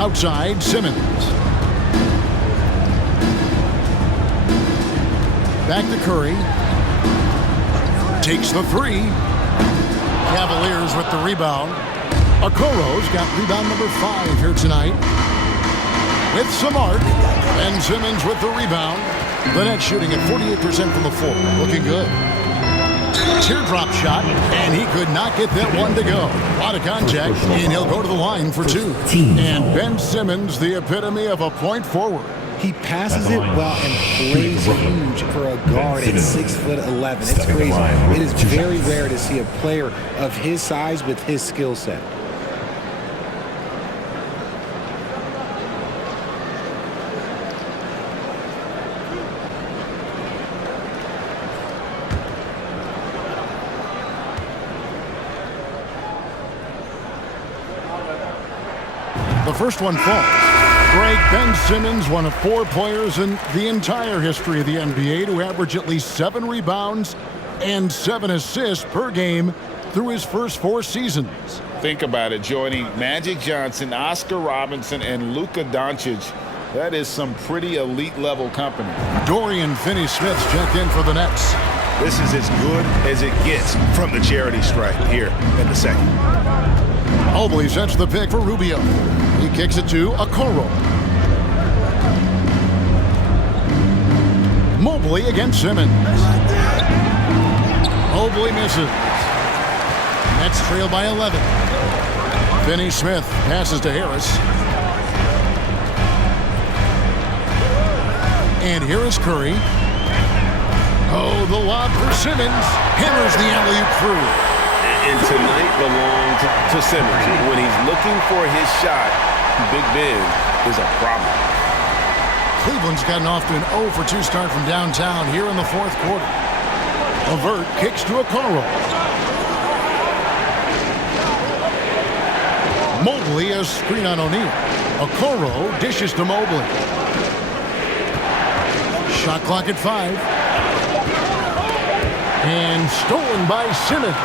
Outside, Simmons. Back to Curry. Takes the 3. Cavaliers with the rebound. Okoro's got rebound number 5 here tonight. With some arc. Ben Simmons with the rebound. The Nets shooting at 48% from the floor. Looking good. Teardrop shot, and he could not get that one to go. A lot of contact, and he'll go to the line for 2. And Ben Simmons, the epitome of a point forward. He passes it well and plays huge for a guard at 6'11". It's crazy. It is very rare to see a player of his size with his skill set. The first one falls. Greg, Ben Simmons, one of 4 players in the entire history of the NBA to average at least 7 rebounds and 7 assists per game through his first 4 seasons. Think about it, joining Magic Johnson, Oscar Robinson, and Luka Doncic. That is some pretty elite level company. Dorian Finney-Smith's checked in for the Nets. This is as good as it gets from the charity stripe here in the second. Mobley sets the pick for Rubio. He kicks it to Okoro. Mobley against Simmons. Mobley misses. Nets trail by 11. Finney-Smith passes to Harris. And here is Curry. Oh, the lob for Simmons. Hammers the alley-oop through. And tonight belongs to Simmons. When he's looking for his shot, Big Ben is a problem. Cleveland's gotten off to an 0 for 2 start from downtown here in the 4th quarter. LeVert kicks to Okoro. Mobley a screen on O'Neal. Okoro dishes to Mobley. Shot clock at 5. And stolen by Simmons.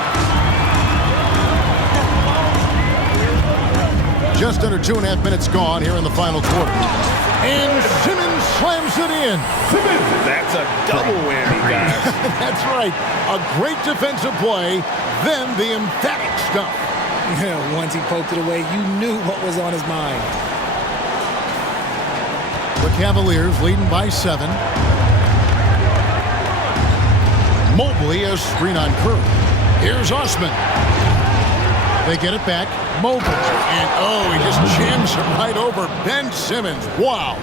Just under 2.5 minutes gone here in the final quarter. And Simmons slams it in. That's a double whammy, guys. That's right. A great defensive play, then the emphatic stuff. Yeah, once he poked it away, you knew what was on his mind. The Cavaliers leading by 7. Mobley a screen on Curry. Here's Osman. They get it back. Mobley. And oh, he just jams it right over Ben Simmons. Wow.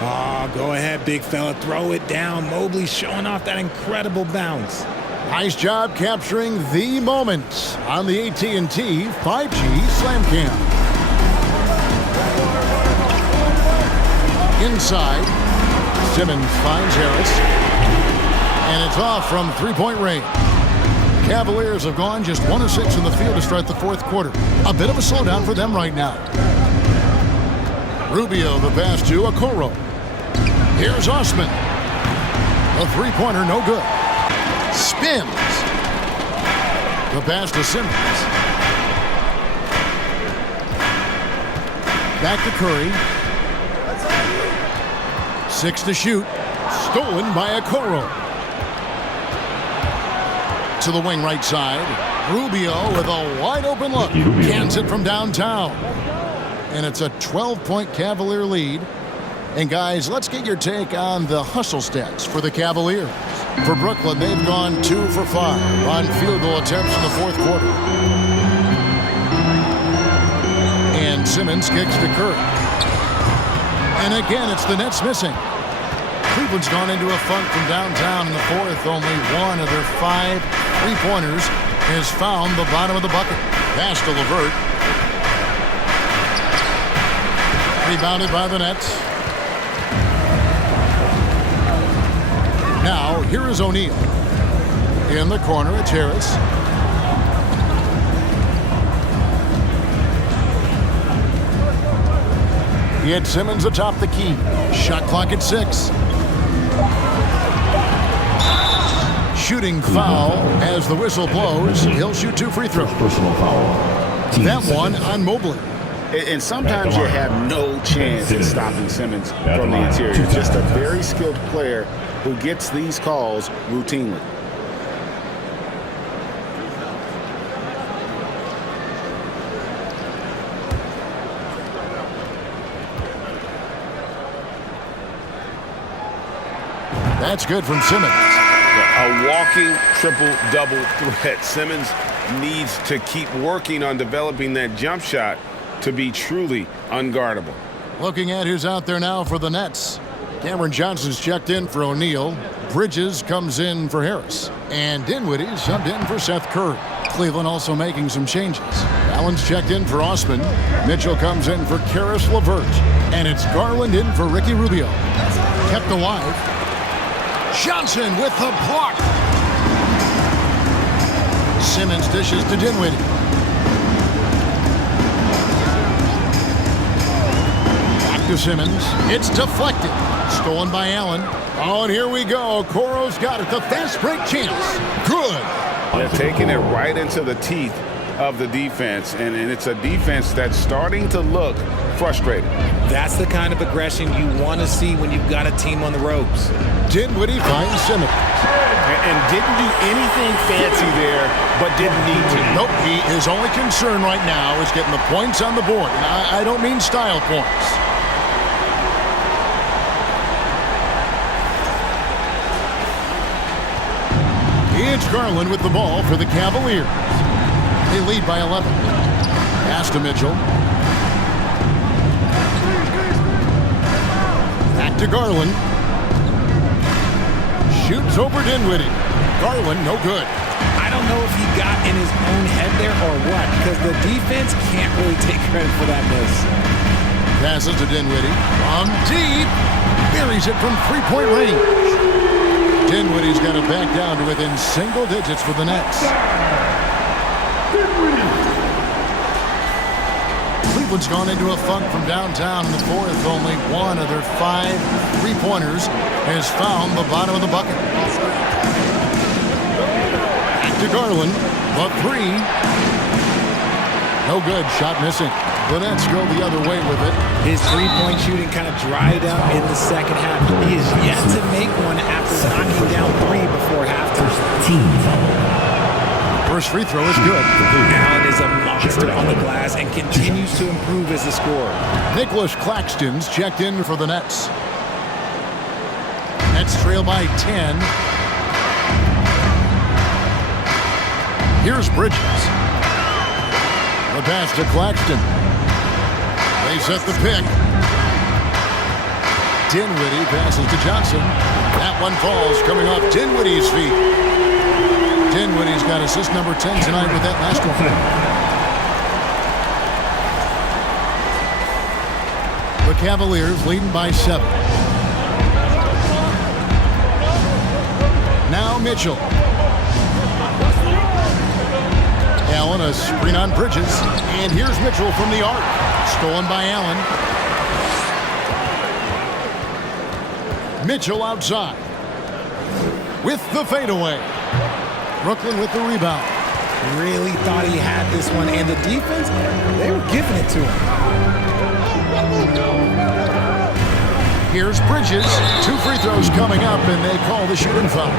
Oh, go ahead, big fella. Throw it down. Mobley showing off that incredible bounce. Nice job capturing the moments on the AT&T 5G Slam Cam. Inside. Simmons finds Harris. And it's off from three-point range. Cavaliers have gone just 1 of 6 in the field to start the fourth quarter. A bit of a slowdown for them right now. Rubio, the pass to Okoro. Here's Osman. A three-pointer, no good. Spins. The pass to Simmons. Back to Curry. 6 to shoot. Stolen by Okoro. To the wing right side. Rubio with a wide open look. Cans it from downtown. And it's a 12-point Cavalier lead. And guys, let's get your take on the hustle stats for the Cavaliers. For Brooklyn, they've gone 2 for 5 on field goal attempts in the fourth quarter. And Simmons kicks to Curry. And again, it's the Nets missing. Cleveland's gone into a funk from downtown in the fourth. Only 1 of their 5 three-pointers has found the bottom of the bucket. Pass to LeVert. Rebounded by the Nets. Now, here is O'Neal. In the corner, it's Harris. He had Simmons atop the key. Shot clock at 6. Shooting foul as the whistle blows. He'll shoot 2 free throws. Personal foul. That one on Mobley. And sometimes you have no chance at stopping Simmons from the interior. He's just a very skilled player who gets these calls routinely. That's good from Simmons. A walking triple-double threat. Simmons needs to keep working on developing that jump shot to be truly unguardable. Looking at who's out there now for the Nets. Cameron Johnson's checked in for O'Neal. Bridges comes in for Harris. And Dinwiddie subbed in for Seth Curry. Cleveland also making some changes. Allen's checked in for Osman. Mitchell comes in for Karis LeVert. And it's Garland in for Ricky Rubio. Kept alive. Johnson with the block. Simmons dishes to Dinwiddie. Back to Simmons. It's deflected. Stolen by Allen. Oh, and here we go. Okoro's got it. The fast break chance. Good. They're taking it right into the teeth of the defense, and it's a defense that's starting to look frustrated. That's the kind of aggression you want to see when you've got a team on the ropes. Dinwiddie finds Simmons. And didn't do anything fancy there, but didn't need to. Nope, his only concern right now is getting the points on the board. And I don't mean style points. It's Garland with the ball for the Cavaliers. They lead by 11. Pass to Mitchell. Back to Garland. Shoots over Dinwiddie. Garland, no good. I don't know if he got in his own head there or what, because the defense can't really take credit for that miss. Passes to Dinwiddie. From deep. Buries it from three-point range. Dinwiddie's got it back down to within single digits for the Nets. Cleveland's gone into a funk from downtown in the fourth. Only 1 of their 5 three-pointers has found the bottom of the bucket. Back to Garland. The 3. No good. Shot missing. The Nets go the other way with it. His three-point shooting kind of dried up in the second half. He is yet to make one after knocking down 3 before halftime. First free throw is good. Allen is a monster on the glass and continues to improve as a scorer. Nicholas Claxton's checked in for the Nets. Nets trail by 10. Here's Bridges. The pass to Claxton. They set the pick. Dinwiddie passes to Johnson. That one falls, coming off Dinwiddie's feet. Dinwiddie's got assist number 10 tonight with that last one. The The Cavaliers leading by 7. Now Mitchell. Allen, a screen on Bridges. And here's Mitchell from the arc. Stolen by Allen. Mitchell outside. With the fadeaway. Brooklyn with the rebound. Really thought he had this one, and the defense, they were giving it to him. Here's Bridges. 2 free throws coming up, and they call the shooting foul.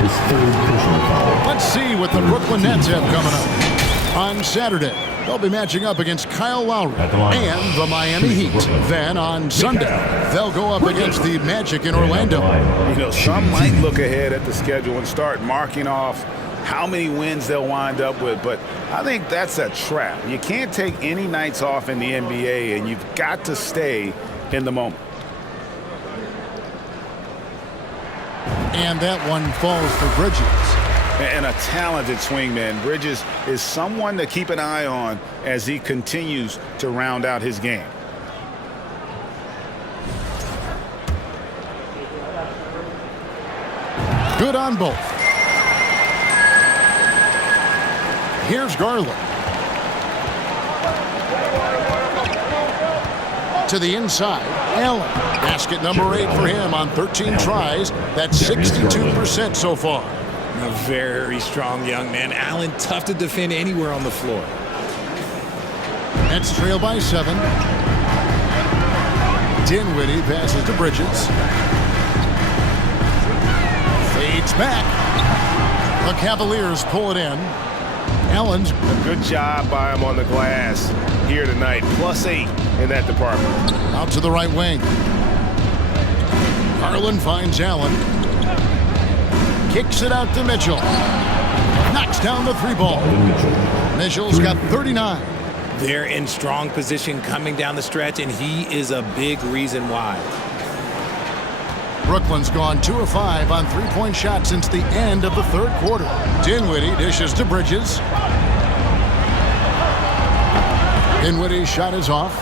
His third personal foul. Let's see what the Brooklyn Nets have coming up. On Saturday, they'll be matching up against Kyle Lowry and the Miami Heat. Then on Sunday, they'll go up against the Magic in Orlando. You know, some might look ahead at the schedule and start marking off how many wins they'll wind up with, but I think that's a trap. You can't take any nights off in the NBA, and you've got to stay in the moment. And that one falls for Bridges. And a talented swingman. Bridges is someone to keep an eye on as he continues to round out his game. Good on both. Here's Garland. To the inside, Allen. Basket number 8 for him on 13 tries. That's 62% so far. A very strong young man. Allen, tough to defend anywhere on the floor. Nets trail by 7. Dinwiddie passes to Bridges. Fades back. The Cavaliers pull it in. Allen's A good job by him on the glass here tonight. +8 in that department. out to the right wing. Garland finds Allen. Kicks it out to Mitchell. Knocks down the 3-ball. Mitchell's got 39. They're in strong position coming down the stretch, and he is a big reason why. Brooklyn's gone 2 of 5 on 3-point shots since the end of the 3rd quarter. Dinwiddie dishes to Bridges. Dinwiddie's shot is off.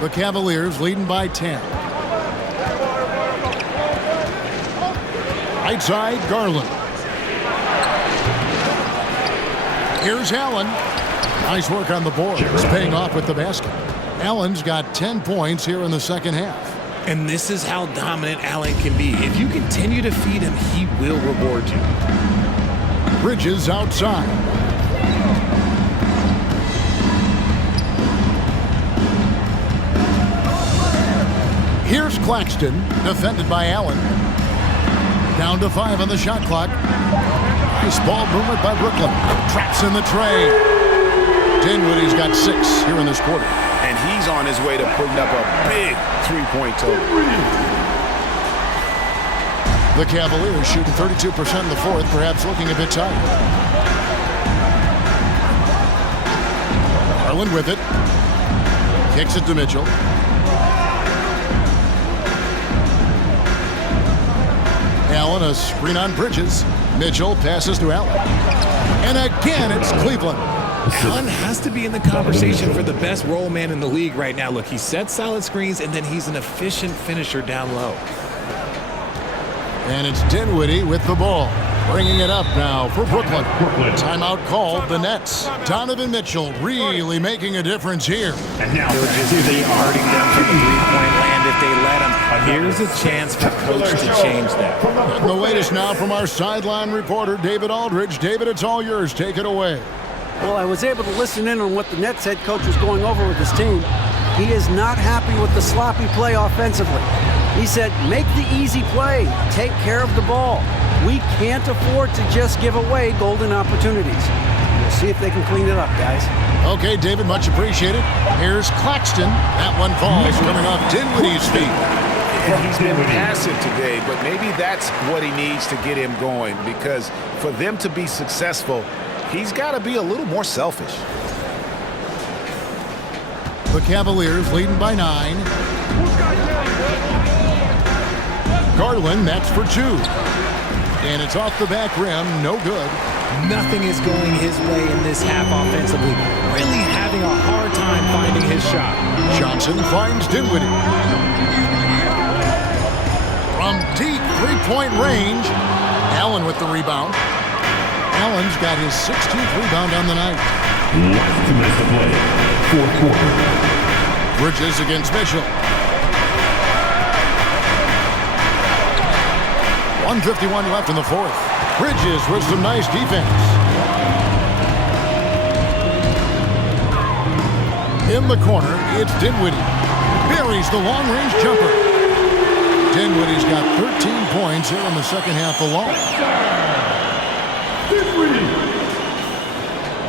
The Cavaliers leading by 10. Right side, Garland. Here's Allen. Nice work on the board. It's paying off with the basket. Allen's got 10 points here in the second half. And this is how dominant Allen can be. If you continue to feed him, he will reward you. Bridges outside. Here's Claxton, defended by Allen. Down to 5 on the shot clock. Nice ball movement by Brooklyn. Traps in the tray. Dinwiddie's got 6 here in this quarter. And he's on his way to putting up a big 3-point total. The Cavaliers shooting 32% in the 4th, perhaps looking a bit tired. Garland with it. Kicks it to Mitchell. Allen, a screen on Bridges. Mitchell passes to Allen. And again, it's Cleveland. Allen has to be in the conversation for the best roll man in the league right now. Look, he sets solid screens, and then he's an efficient finisher down low. And it's Dinwiddie with the ball. Bringing it up now for Brooklyn. Timeout called the Nets. Donovan Mitchell really making a difference here. And now, They'll just be hurting them from the 3-point land if they let him. Here's a chance for coach to change that. And the latest now from our sideline reporter, David Aldridge. David, it's all yours. Take it away. Well, I was able to listen in on what the Nets head coach was going over with his team. He is not happy with the sloppy play offensively. He said, make the easy play. Take care of the ball. We can't afford to just give away golden opportunities. We'll see if they can clean it up, guys. Okay, David, much appreciated. Here's Claxton. That one falls coming off Dinwiddie's feet. And he's been passive today, but maybe that's what he needs to get him going, because for them to be successful, he's got to be a little more selfish. The Cavaliers leading by 9. Garland, that's for 2. And it's off the back rim, no good. Nothing is going his way in this half offensively. Really having a hard time finding his shot. Johnson finds Dinwiddie. From deep three-point range, Allen with the rebound. Allen's got his 16th rebound on the night. Last 2 minutes to play. Fourth quarter. Bridges against Mitchell. 1:51 left in the fourth. Bridges with some nice defense. In the corner, it's Dinwiddie. Buries the long-range jumper. Dinwiddie's got 13 points here in the second half alone.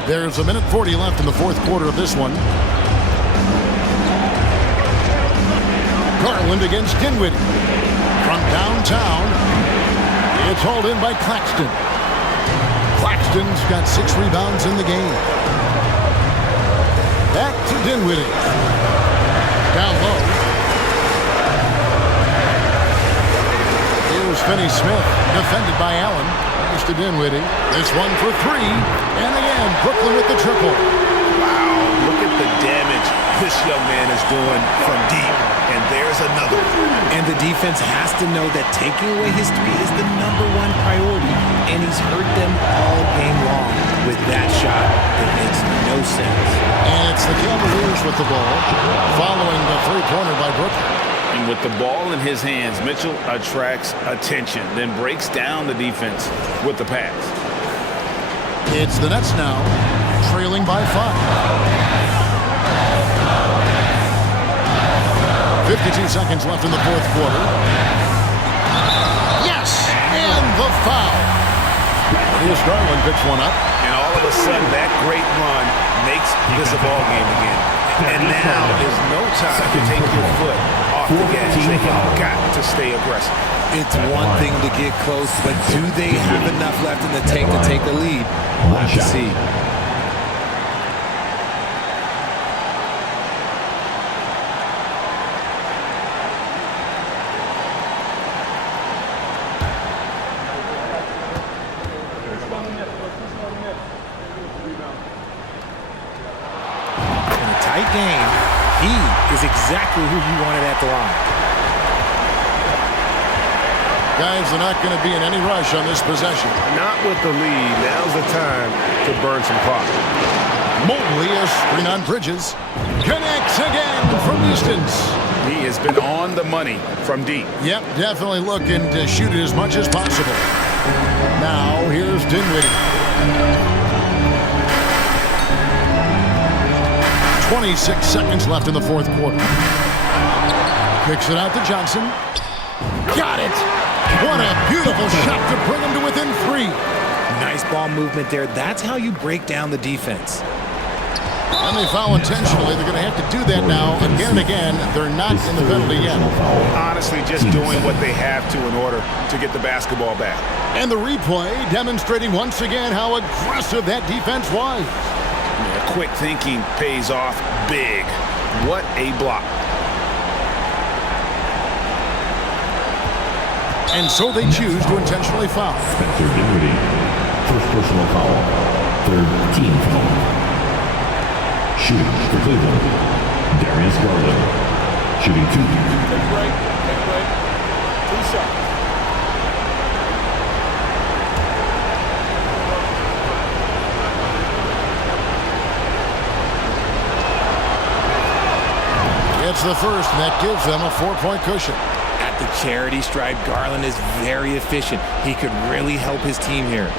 There's 1:40 left in the fourth quarter of this one. Garland against Dinwiddie. From downtown, it's hauled in by Claxton. Claxton's got 6 rebounds in the game. Back to Dinwiddie. Down low. Here's Finney-Smith, defended by Allen. Here's to Dinwiddie. This one for 3. And again, Brooklyn with the triple. Wow, look at the damage this young man is doing from deep. And there's another. And the defense has to know that taking away his 3 is the #1 priority. And he's hurt them all game long with that shot that makes no sense. And it's the Cavaliers with the ball, following the three-pointer by Brooklyn. And with the ball in his hands, Mitchell attracts attention, then breaks down the defense with the pass. It's the Nets now, trailing by 5. 52 seconds left in the fourth quarter. Yes! And the foul. Here's Garland picks one up. And all of a sudden, that great run makes this a ball game again. And now is no time to take your foot off the gas. They have got to stay aggressive. It's one thing to get close, but do they have enough left in the tank to take the lead? We'll have to see. Game. He is exactly who you wanted at the line. Guys are not going to be in any rush on this possession. Not with the lead. Now's the time to burn some clock. Mobley, a screen on Bridges. Connects again from distance. He has been on the money from deep. Yep, definitely looking to shoot it as much as possible. Now, here's Dinwiddie. 26 seconds left in the fourth quarter. Kicks it out to Johnson. Got it! What a beautiful shot to bring him to within 3. Nice ball movement there. That's how you break down the defense. And they foul intentionally. They're going to have to do that now again and again. They're not in the penalty yet. Honestly, just doing what they have to in order to get the basketball back. And the replay demonstrating once again how aggressive that defense was. Yeah, quick thinking pays off big. What a block. And so they choose to intentionally foul. Spencer Dinwiddie, first personal foul, third team foul. Shooting for Cleveland, Darius Garland, shooting 2. Take break. 2 shots. It's the first, and that gives them a 4-point cushion. At the charity stripe, Garland is very efficient. He could really help his team here.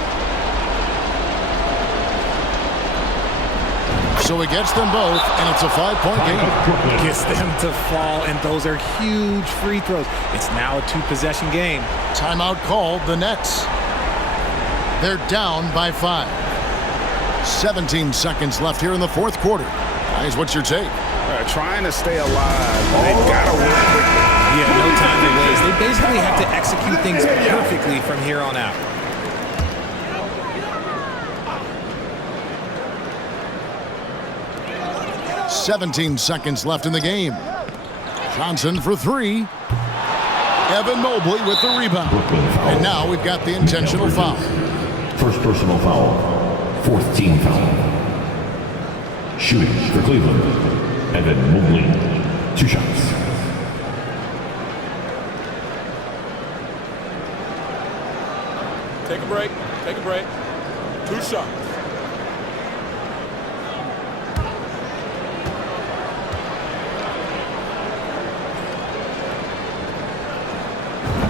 So he gets them both, and it's a 5-point game. Gets them to fall, and those are huge free throws. It's now a 2-possession game. Timeout called, the Nets. They're down by 5. 17 seconds left here in the fourth quarter. Guys, what's your take? Trying to stay alive. They've got to work quickly. Yeah, no time to waste. They basically have to execute things perfectly from here on out. "17 seconds left in the game. Johnson for 3. Evan Mobley with the rebound. And now we've got the intentional foul. First personal foul. Fourth team foul. Shooting for Cleveland. Evan Mobley. 2 shots. Take a break. Take a break. 2 shots.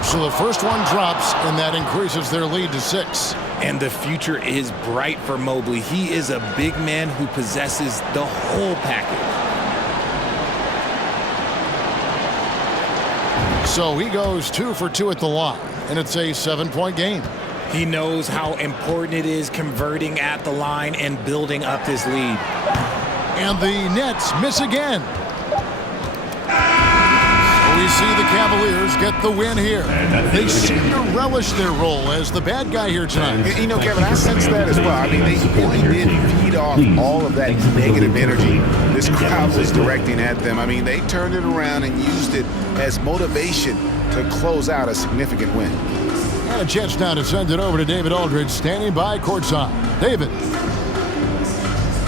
So the first one drops, and that increases their lead to 6. And the future is bright for Mobley. He is a big man who possesses the whole package. So he goes 2 for 2 at the line, and it's a 7-point game. He knows how important it is converting at the line and building up this lead. And the Nets miss again. We see the Cavaliers get the win here. They seem to relish their role as the bad guy here tonight. You know, Kevin, I sense that as well. I mean, they really did feed off all of that negative energy this crowd was directing at them. I mean, they turned it around and used it as motivation to close out a significant win. And a chance now to send it over to David Aldridge, standing by courtside. David.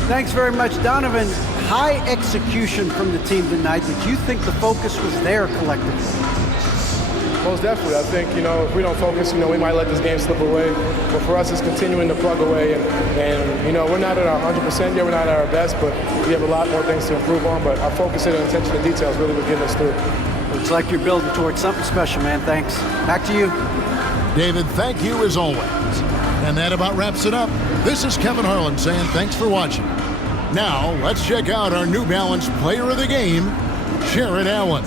Thanks very much, Donovan. High execution from the team tonight, but you think the focus was there collectively? Most definitely. I think, if we don't focus, we might let this game slip away. But for us, it's continuing to plug away. And we're not at our 100% yet. We're not at our best, but we have a lot more things to improve on. But our focus and attention to details really would get us through. Looks like you're building towards something special, man. Thanks. Back to you. David, thank you as always. And that about wraps it up. This is Kevin Harlan saying thanks for watching. Now, let's check out our New Balance Player of the Game, Jared Allen.